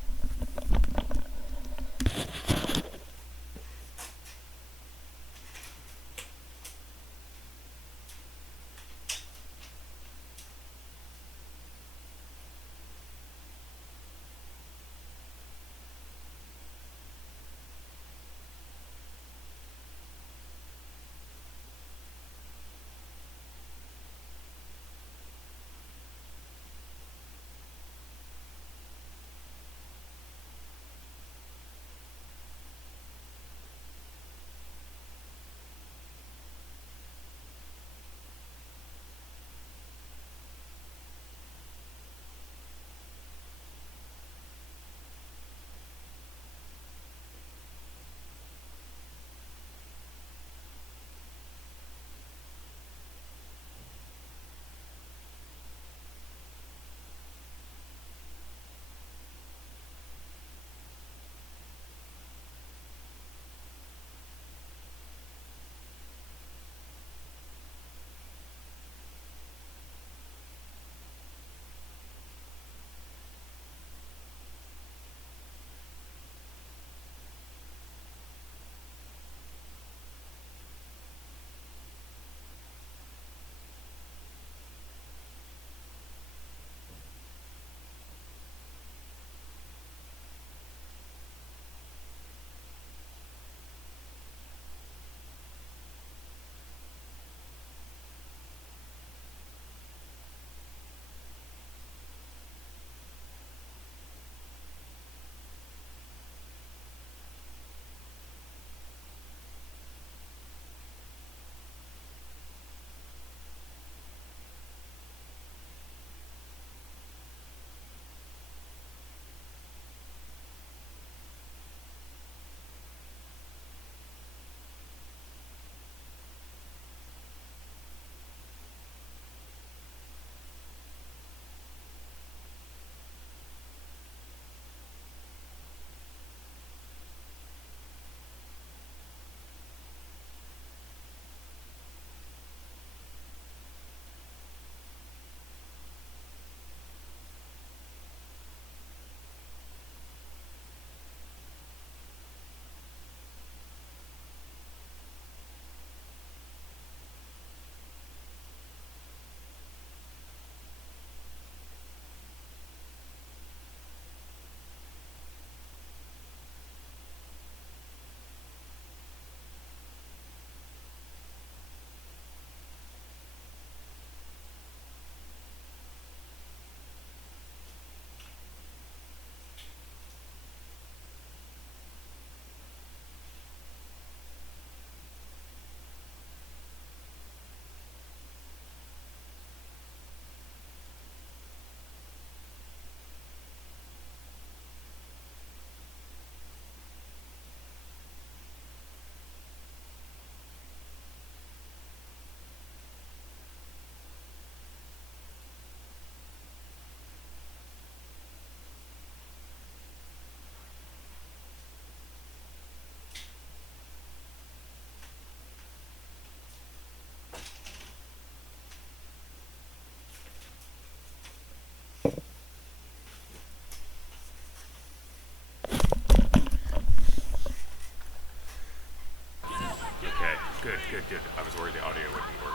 Good. I was worried the audio wouldn't work.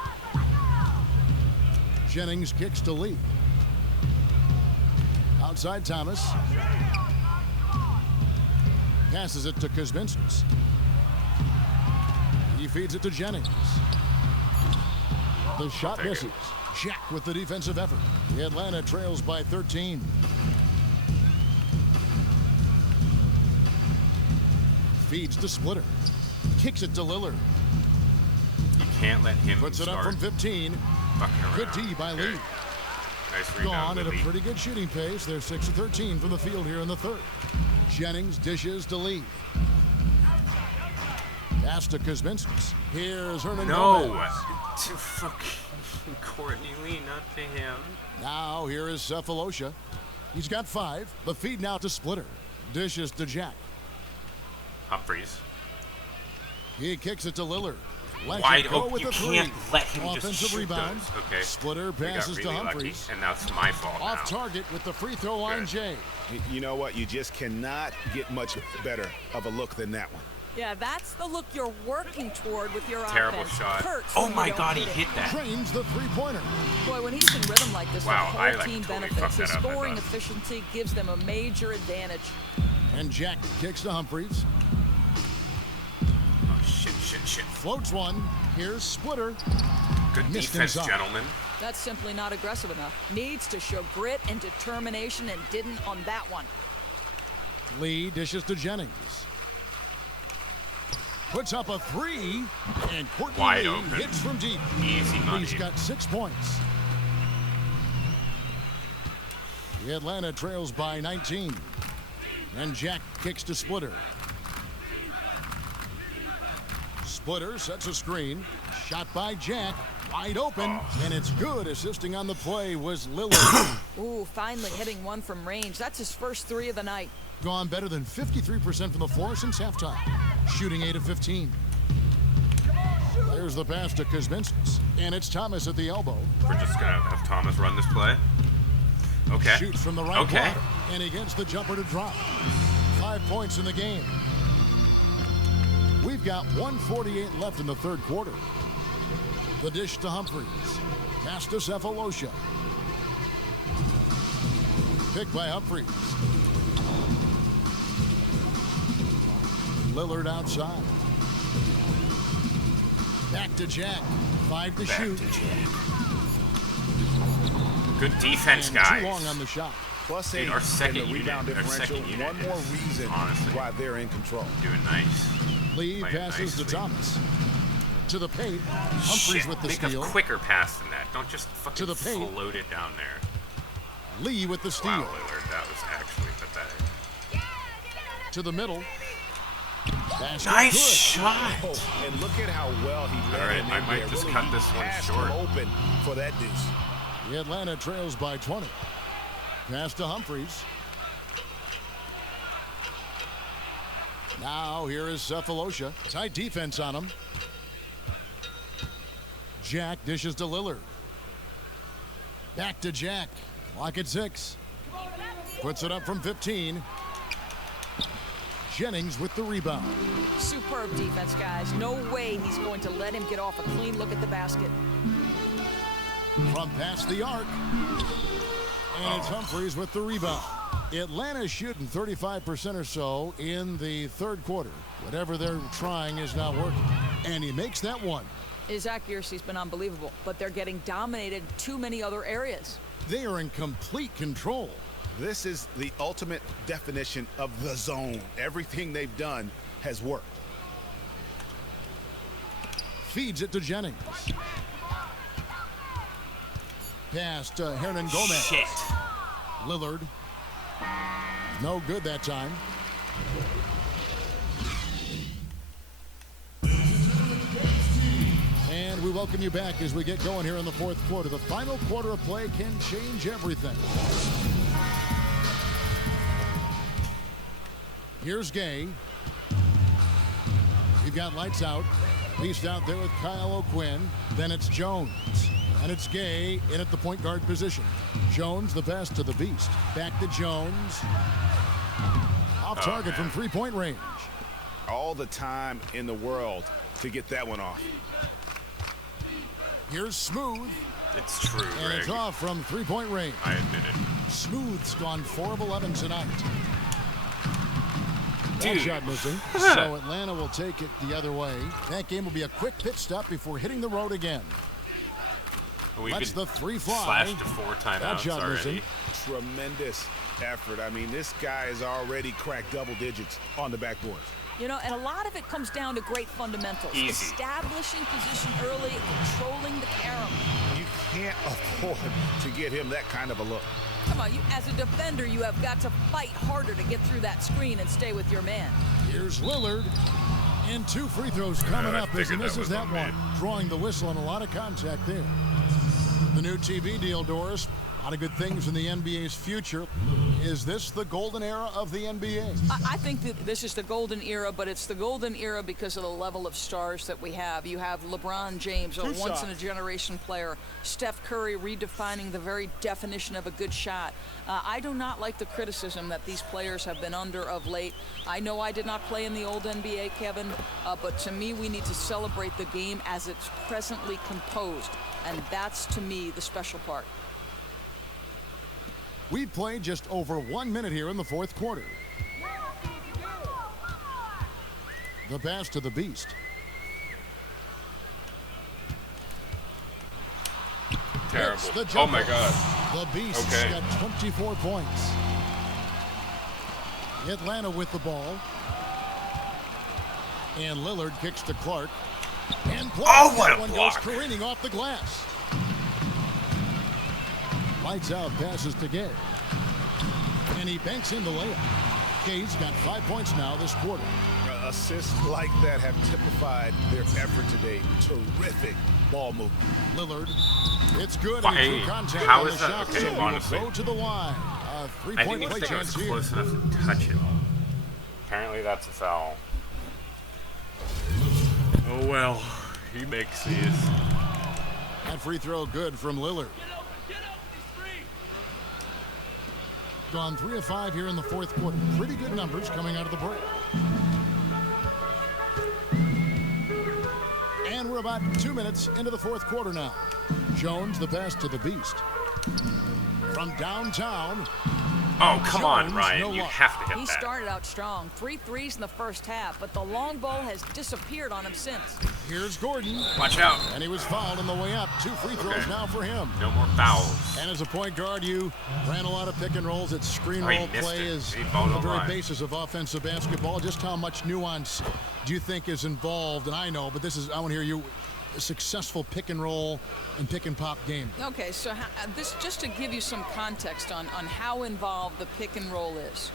Jennings kicks to Lee. Outside Thomas. Passes it to Kuzminskis. He feeds it to Jennings. The shot misses. Jack with the defensive effort. The Atlanta trails by 13. Feeds to Splitter. Kicks it to Lillard. You can't let him Puts it up start from 15. fucking around. Good D by Okay. Lee. Nice Gone rebound, at a Lee. pretty good shooting pace. They're 6 of 13 from the field here in the third. Jennings dishes to Lee. Pass to Kuzminskis. Here's Hernan No! Gomez. To fucking Courtney Lee, not to him. Now here is Cephalosha. He's got 5. The feed now to Splitter. Dishes to Jack. Humphries. He kicks it to Lillard. Wide open. With You the three. can't let him Offensive just shoot rebound. those. Okay. Splitter We got passes really to lucky, Humphries. and that's my fault Off now. target with the free throw line, Good. Jay. You know what? You just cannot get much better of a look than that one. Yeah, that's the look you're working toward with your Terrible offense. shot. Hurts Oh when my you don't God, he it. hit that. Drains the three-pointer. Boy, when he's in rhythm like this, Wow, the I, whole like, team totally benefits. fucked His that up, I scoring thought. efficiency gives them a major advantage. And Jack kicks to Humphries. Oh, shit. Floats one. Here's Splitter. Good Missed defense, inside. gentlemen. That's simply not aggressive enough. Needs to show grit and determination, and didn't on that one. Lee dishes to Jennings. Puts up a 3. And Courtney Wide Lee open. hits from deep. Easy money. He's got 6 points. The Atlanta trails by 19. And Jack kicks to Splitter. Splitter sets a screen. Shot by Jack. Wide open. And it's good. Assisting on the play was Lillard. Ooh, finally hitting one from range. That's his first 3 of the night. Gone better than 53% from the floor since halftime. Shooting 8 of 15. There's the pass to Kuzminskis. And it's Thomas at the elbow. We're just going to have Thomas run this play. Okay. Shoots from the right Okay. block. And he gets the jumper to drop. 5 points in the game. We've got 1:48 left in the third quarter. The dish to Humphries. Pass to Cephalosha. Picked by Humphries. Lillard outside. Back to Jack. 5 to shoot. Good defense, And guys. too long on the shot. Plus Dude, 8 our second in the rebound unit- our differential. second unit One more is reason honestly why they're in control. Doing nice. Lee Playing passes to nicely. Thomas. To the paint. Humphries Shit, with the make steal. a quicker pass than that. Don't just To fucking the paint. float it down there. Lee with the steal. Wow, Lillard, that was actually pathetic. To the middle. Basket Nice good. shot. Oh, and look at how well he led All right, him I in might there. just Really, cut he this one passed short. him open for that deuce. The Atlanta trails by 20. Pass to Humphries. Now here is Cephalosha. Tight defense on him. Jack dishes to Lillard. Back to Jack. Clock at 6. Puts it up from 15. Jennings with the rebound. Superb defense, guys. No way he's going to let him get off a clean look at the basket. From past the arc. And it's Humphries with the rebound. Atlanta's shooting 35% or so in the third quarter. Whatever they're trying is not working. And he makes that one. His accuracy's been unbelievable, but they're getting dominated in too many other areas. They are in complete control. This is the ultimate definition of the zone. Everything they've done has worked. Feeds it to Jennings. Pass to Hernan Gomez. Shit. Lillard. No good that time. And we welcome you back as we get going here in the fourth quarter. The final quarter of play can change everything. Here's Gay. You've got lights out. Pieced out there with Kyle O'Quinn. Then it's Jones. And it's Gay in at the point guard position. Jones, the pass to the beast. Back to Jones. Off target from three-point range. All the time in the world to get that one off. Here's Smooth. It's true, And Greg. it's off from three-point range. I admit it. Smooth's gone 4 of 11 tonight. One Dude. shot missing. So Atlanta will take it the other way. That game will be a quick pit stop before hitting the road again. We've Lets been the three fly. slashed to 4 That timeouts shot already. missing. Tremendous effort. I mean, this guy has already cracked double digits on the backboard. You know, and a lot of it comes down to great fundamentals. Easy. Establishing position early, controlling the carom. You can't afford to get him that kind of a look. Come on, as a defender, you have got to fight harder to get through that screen and stay with your man. Here's Lillard. And 2 free throws coming up as he misses that one. Drawing the whistle on a lot of contact there. The new TV deal, Doris. A lot of good things in the NBA's future. Is this the golden era of the NBA? I think that this is the golden era, but it's the golden era because of the level of stars that we have. You have LeBron James, a once-in-a-generation player. Steph Curry redefining the very definition of a good shot. I do not like the criticism that these players have been under of late. I know I did not play in the old NBA, Kevin, but to me, we need to celebrate the game as it's presently composed, and that's, to me, the special part. We played just over 1 minute here in the fourth quarter. The pass to the Beast. Terrible. Oh my God. The Beast's got 24 points. Atlanta with the ball. And Lillard kicks to Clark. And what a one block. goes careening off the glass. Lights out, passes to Gay. And he banks in the layup. Gay's got 5 points now this quarter. Assists like that have typified their effort today. Terrific ball movement. Lillard, it's good. Hey, Contact how on is the that? shot, Okay, so honestly. Go to the line. I Three-point think play it was chance here. close enough to touch it. Apparently that's a foul. Oh well, he makes these. That free throw good from Lillard. Gone 3 of 5 here in the fourth quarter. Pretty good numbers coming out of the break. And we're about 2 minutes into the fourth quarter now. Jones, the pass to the Beast. From downtown. Oh, come on, Jones, Ryan. no You luck. have to hit He that. started out strong. 3 threes in the first half, but the long ball has disappeared on him since. Here's Gordon. Watch out. And he was fouled on the way up. 2 free throws now for him. No more fouls. And as a point guard, you ran a lot of pick and rolls. It's screen he roll missed play it. is He balled the on very line. basis of offensive basketball. Just how much nuance do you think is involved? And I know, but I want to hear you. A successful pick and roll and pick and pop game. Okay, so this just to give you some context on how involved the pick and roll is.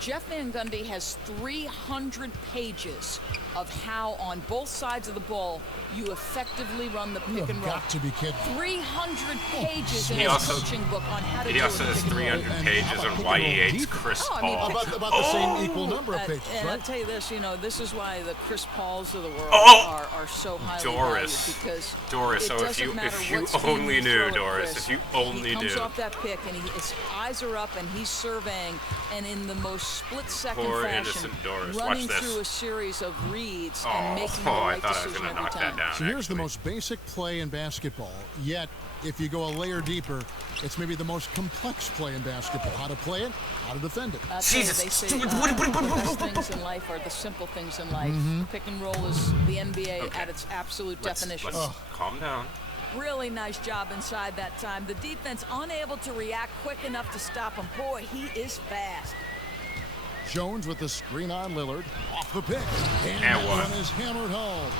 Jeff Van Gundy has 300 pages of how on both sides of the ball you effectively run the pick and roll. Got to be kidding. 300 pages in He his also- coaching book on how to He do also the has pick and roll. 300 And pages how about on pick why and he roll hates deep? Chris Oh, I mean, Paul. About the same equal number of pages, and I'll right? tell you this, this is why the Chris Pauls of the world Oh! are so highly Doris. valued because Doris, it so doesn't if matter you what speed only you knew, throw at Doris, Chris, if you only he comes knew. off that pick and his eyes are up and he's surveying and in the most split-second Poor fashion innocent Doris. Watch running this. through a series of reads Oh, and making the I right thought I was decision going to every knock time. that down. So here's the actually. most basic play in basketball, yet if you go a layer deeper, it's maybe the most complex play in basketball. How to play it, how to defend it. I'll tell you, Jesus. they say the best things in life are the simple things in life. Pick and roll is the NBA at its absolute definition. Let's calm down. Really nice job inside that time. The defense unable to react quick enough to stop him. Boy, he is fast. Jones with the screen on Lillard. Off the pick. And And that one. one is hammered home.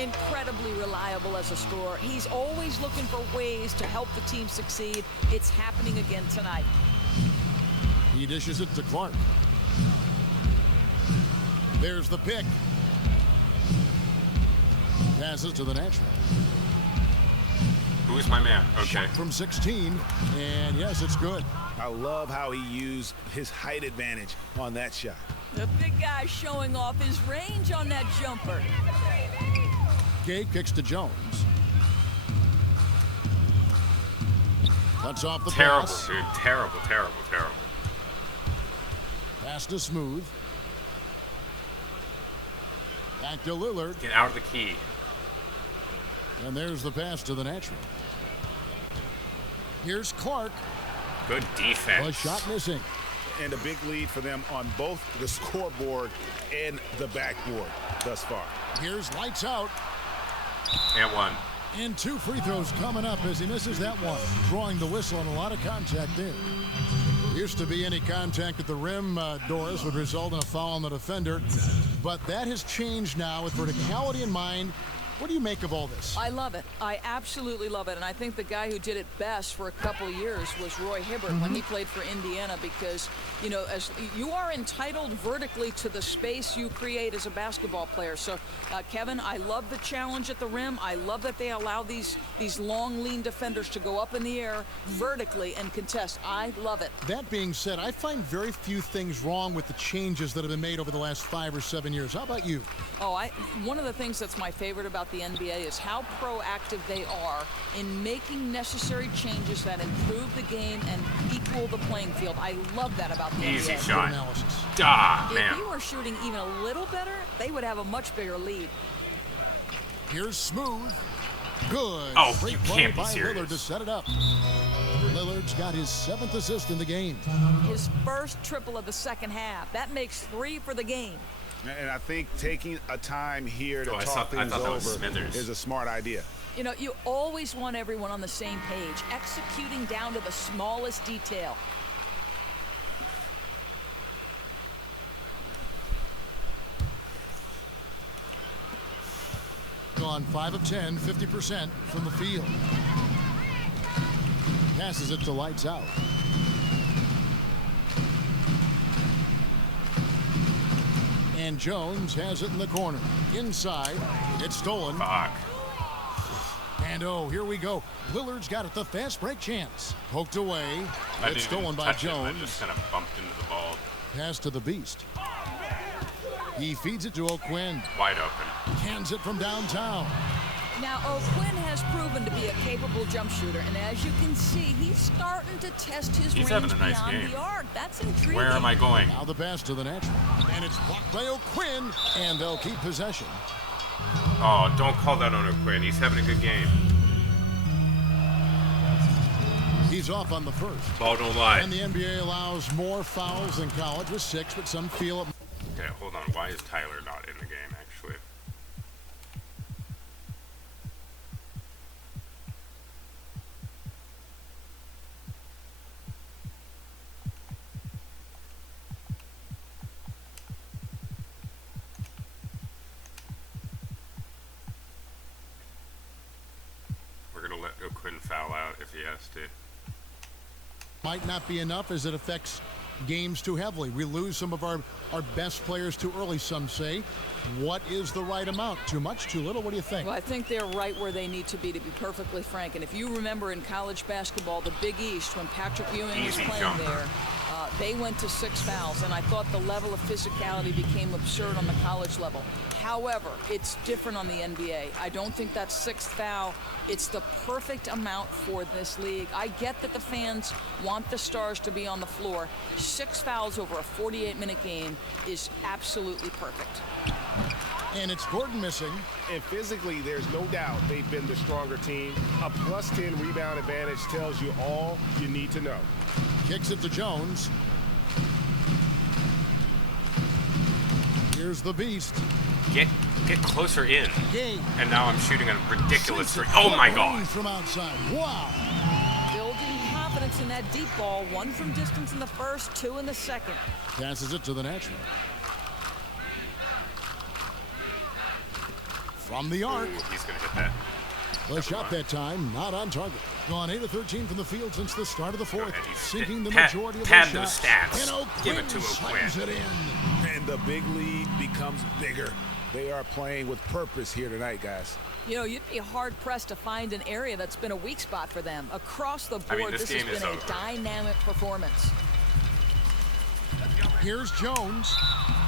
Incredibly reliable as a scorer. He's always looking for ways to help the team succeed. It's happening again tonight. He dishes it to Clark. There's the pick. Passes to the natural. Who's my man? Okay. Shot from 16. And yes, it's good. I love how he used his height advantage on that shot. The big guy showing off his range on that jumper. Gay kicks to Jones. Cuts off the Terrible, pass. dude. Terrible, terrible, terrible. Pass to Smooth. Back to Lillard. Get out of the key. And there's the pass to the natural. Here's Clark. Good A defense. shot missing. And a big lead for them on both the scoreboard and the backboard thus far. Here's lights out. And one. And 2 free throws coming up as he misses that one. Drawing the whistle and a lot of contact there. Used to be any contact at the rim, Doris, would result in a foul on the defender. But that has changed now with verticality in mind. What do you make of all this? I love it. I absolutely love it. And I think the guy who did it best for a couple of years was Roy Hibbert when he played for Indiana, because, you know, as you are entitled vertically to the space you create as a basketball player. So, Kevin, I love the challenge at the rim. I love that they allow these long, lean defenders to go up in the air vertically and contest. I love it. That being said, I find very few things wrong with the changes that have been made over the last 5 or 7 years. How about you? Oh, one of the things that's my favorite about the NBA is how proactive they are in making necessary changes that improve the game and equal the playing field. I love that about the Easy NBA. shot. If you were shooting even a little better, they would have a much bigger lead. Here's Smooth. Good. Oh, Great you play can't be by serious. Lillard to set it up. Lillard's got his 7th assist in the game. His first triple of the second half. That makes 3 for the game. And I think taking a time here to talk things that was over Smithers. is a smart idea. You know, you always want everyone on the same page, executing down to the smallest detail. Gone 5 of 10, 50% from the field. Passes it to Lights Out. And Jones has it in the corner. Inside, it's stolen. Fuck. And oh, here we go. Lillard's got it, the fast break chance. Poked away. It's stolen by Jones. I just kind of bumped into the ball. Pass to the Beast. He feeds it to O'Quinn. Wide open. Hands it from downtown. Now, O'Quinn has proven to be a capable jump shooter, and as you can see, he's starting to test his range having a nice beyond game. the arc. That's intriguing. Where am I going? Now the pass to the natural. And it's blocked by O'Quinn, and they'll keep possession. Oh, don't call that on O'Quinn. He's having a good game. He's off on the first. Ball don't lie. And the NBA allows more fouls than college with 6, but some feel it. Okay, hold on. Why is Tyler not in the game, actually? We're going to let O'Quinn foul out if he has to. Might not be enough as it affects games too heavily. We lose some of our best players too early, some say. What is the right amount? Too much, too little? What do you think? Well, I think they're right where they need to be perfectly frank. And if you remember in college basketball, the Big East, when Patrick Ewing was playing there, they went to 6 fouls, and I thought the level of physicality became absurd on the college level. However, it's different on the NBA. I don't think that 6th foul, it's the perfect amount for this league. I get that the fans want the stars to be on the floor. 6 fouls over a 48-minute game is absolutely perfect. And it's Gordon missing. And physically, there's no doubt they've been the stronger team. A plus 10 rebound advantage tells you all you need to know. Kicks it to Jones. Here's the Beast. Get closer in. Game. And now I'm shooting a ridiculous three. Oh my God. From outside. Wow. Building confidence in that deep ball. 1 from distance in the first, 2 in the second. Passes it to the natural. From the arc. Ooh, he's going to hit that. The shot that time, not on target. Gone 8 of 13 from the field since the start of the fourth. Sinking the majority of pad those those shots. stats. And Give it to slams O'Quinn. it in. And the big lead becomes bigger. They are playing with purpose here tonight, guys. You know, you'd be hard-pressed to find an area that's been a weak spot for them. Across the board, this this game has is been over. a dynamic performance. Here's Jones.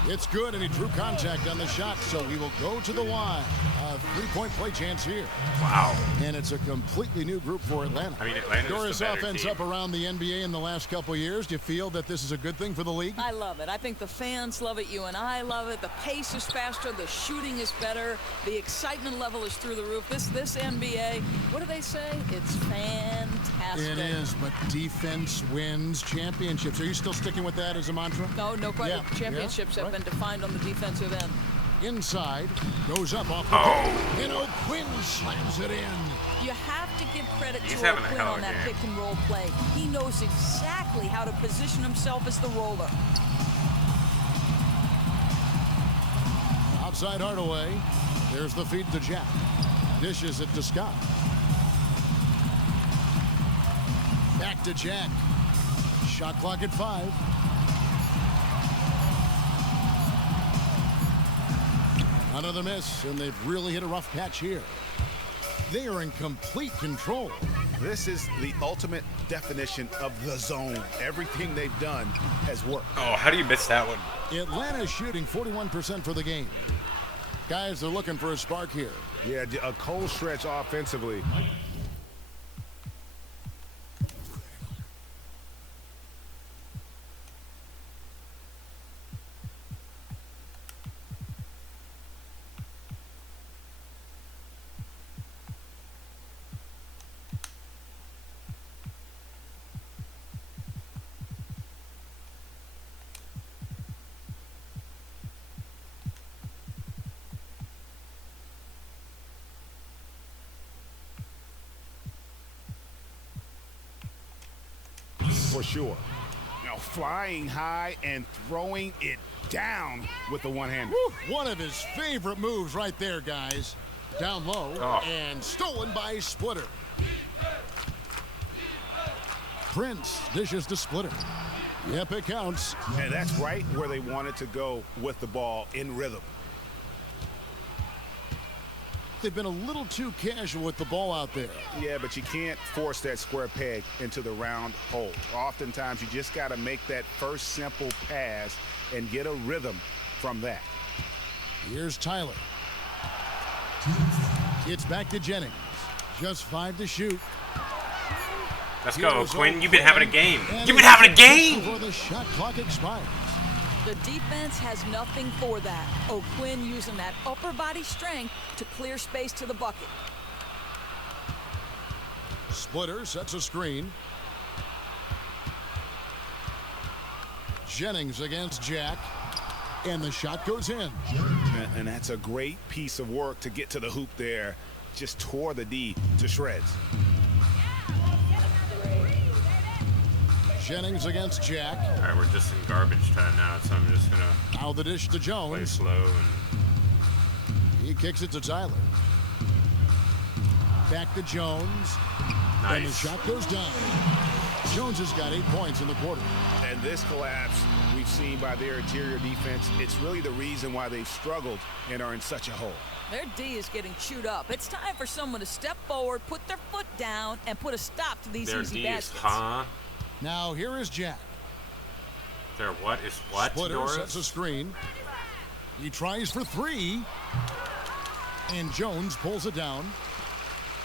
It's good, and he drew contact on the shot, so we will go to the line. A 3-point play chance here. Wow. And it's a completely new group for Atlanta. I mean, Atlanta's Doris the better offense team. up around the NBA in the last couple of years. Do you feel that this is a good thing for the league? I love it. I think the fans love it. You and I love it. The pace is faster. The shooting is better. The excitement level is through the roof. This NBA, what do they say? It's fantastic. It is, but defense wins championships. Are you still sticking with that as a mantra? No question. Yeah. Championships have been defined on the defensive end. Inside, goes up off the goal, and O'Quinn slams it in. You have to give credit He's to having a O'Quinn hell of on a that game. pick and roll play. He knows exactly how to position himself as the roller. Outside Hardaway. There's the feed to Jack. Dishes it to Scott. Back to Jack. Shot clock at 5. Another miss, and they've really hit a rough patch here. They are in complete control. This is the ultimate definition of the zone. Everything they've done has worked. Oh, how do you miss that one? Atlanta shooting 41% for the game. Guys, they're looking for a spark here. Yeah, a cold stretch offensively. For sure. Now flying high and throwing it down with the one-hander. One of his favorite moves right there, guys. Down low and stolen by Splitter. Prince dishes to Splitter. Yep, it counts. And that's right where they wanted to go with the ball, in rhythm. They've been a little too casual with the ball out there. Yeah, but you can't force that square peg into the round hole. Oftentimes, you just got to make that first simple pass and get a rhythm from that. Here's Tyler. It's back to Jennings. Just 5 to shoot. Let's go, Quinn. You've been having a game. You've been having a game! Before the shot clock expires. The defense has nothing for that. O'Quinn using that upper body strength to clear space to the bucket. Splitter sets a screen. Jennings against Jack. And the shot goes in. And that's a great piece of work to get to the hoop there. Just tore the D to shreds. Jennings against Jack. All right, we're just in garbage time now, so I'm just going to Now the dish to play Jones. slow. And He kicks it to Tyler. Back to Jones. And the nice. shot goes down. Jones has got 8 points in the quarter. And this collapse we've seen by their interior defense, it's really the reason why they've struggled and are in such a hole. Their D is getting chewed up. It's time for someone to step forward, put their foot down, and put a stop to these Their easy D is, baskets. huh? Now here is Jack. Their what is what, Splitter Doris? sets a screen. He tries for 3. And Jones pulls it down.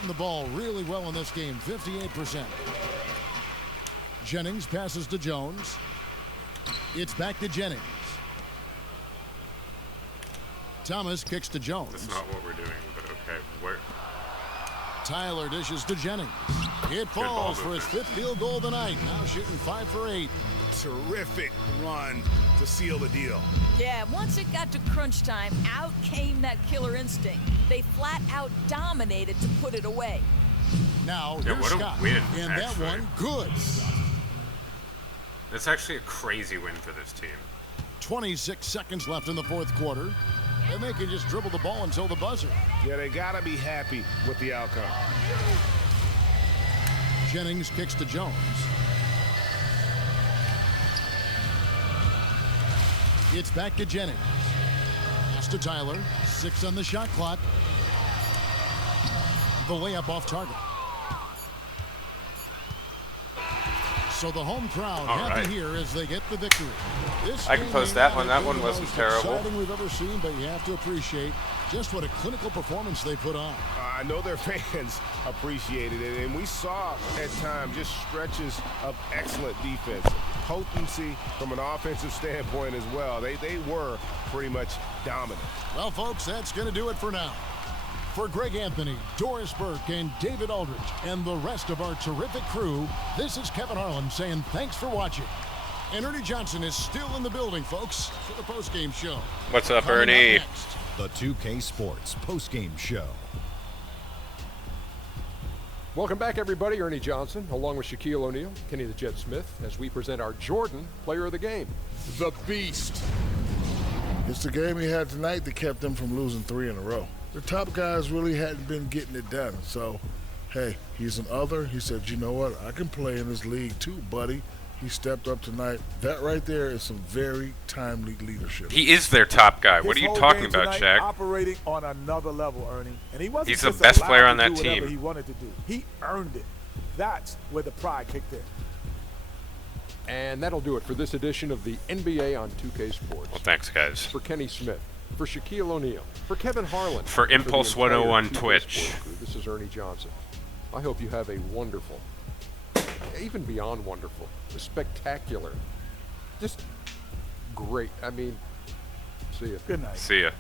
The ball really well in this game, 58%. Jennings passes to Jones. It's back to Jennings. Thomas kicks to Jones. That's not what we're doing, but okay. Where? Tyler dishes to Jennings. It ball falls for his movement. 5th field goal of the night. Now shooting 5 for 8. Terrific run to seal the deal. Yeah, once it got to crunch time, out came that killer instinct. They flat out dominated to put it away. Now Yeah, here's what a Scott. win, And actually. that one good. That's actually a crazy win for this team. 26 seconds left in the 4th quarter. And they can just dribble the ball until the buzzer. Yeah, they got to be happy with the outcome. Jennings kicks to Jones. It's back to Jennings. Pass to Tyler. 6 on the shot clock. The layup off target. So the home crowd All happy right. here as they get the victory. This I can game post may that not one. have That been one the wasn't most terrible. exciting we've ever seen, but you have to appreciate just what a clinical performance they put on. I know their fans appreciated it, and we saw at times just stretches of excellent defense. Potency from an offensive standpoint as well. They were pretty much dominant. Well, folks, that's going to do it for now. For Greg Anthony, Doris Burke, and David Aldridge, and the rest of our terrific crew, this is Kevin Harlan saying thanks for watching. And Ernie Johnson is still in the building, folks, for the postgame show. What's up, Coming Ernie? next, The 2K Sports postgame show. Welcome back, everybody. Ernie Johnson, along with Shaquille O'Neal, Kenny the Jet Smith, as we present our Jordan Player of the Game. The Beast. It's the game he had tonight that kept them from losing 3 in a row. The top guys really hadn't been getting it done. So, hey, he's an other. He said, you know what? I can play in this league too, buddy. He stepped up tonight. That right there is some very timely leadership. He is their top guy. What are you talking about, Shaq? Operating on another level, Ernie, and he wasn't. He's the just best allowed player on to that do whatever team. He wanted to do. He earned it. That's where the pride kicked in. And that'll do it for this edition of the NBA on 2K Sports. Well, thanks, guys. For Kenny Smith, for Shaquille O'Neal, for Kevin Harlan, For Impulse the entire 101 2K Twitch. Sport crew, this is Ernie Johnson. I hope you have a wonderful, even beyond wonderful, spectacular, just great. I mean, see ya. Good night. See ya.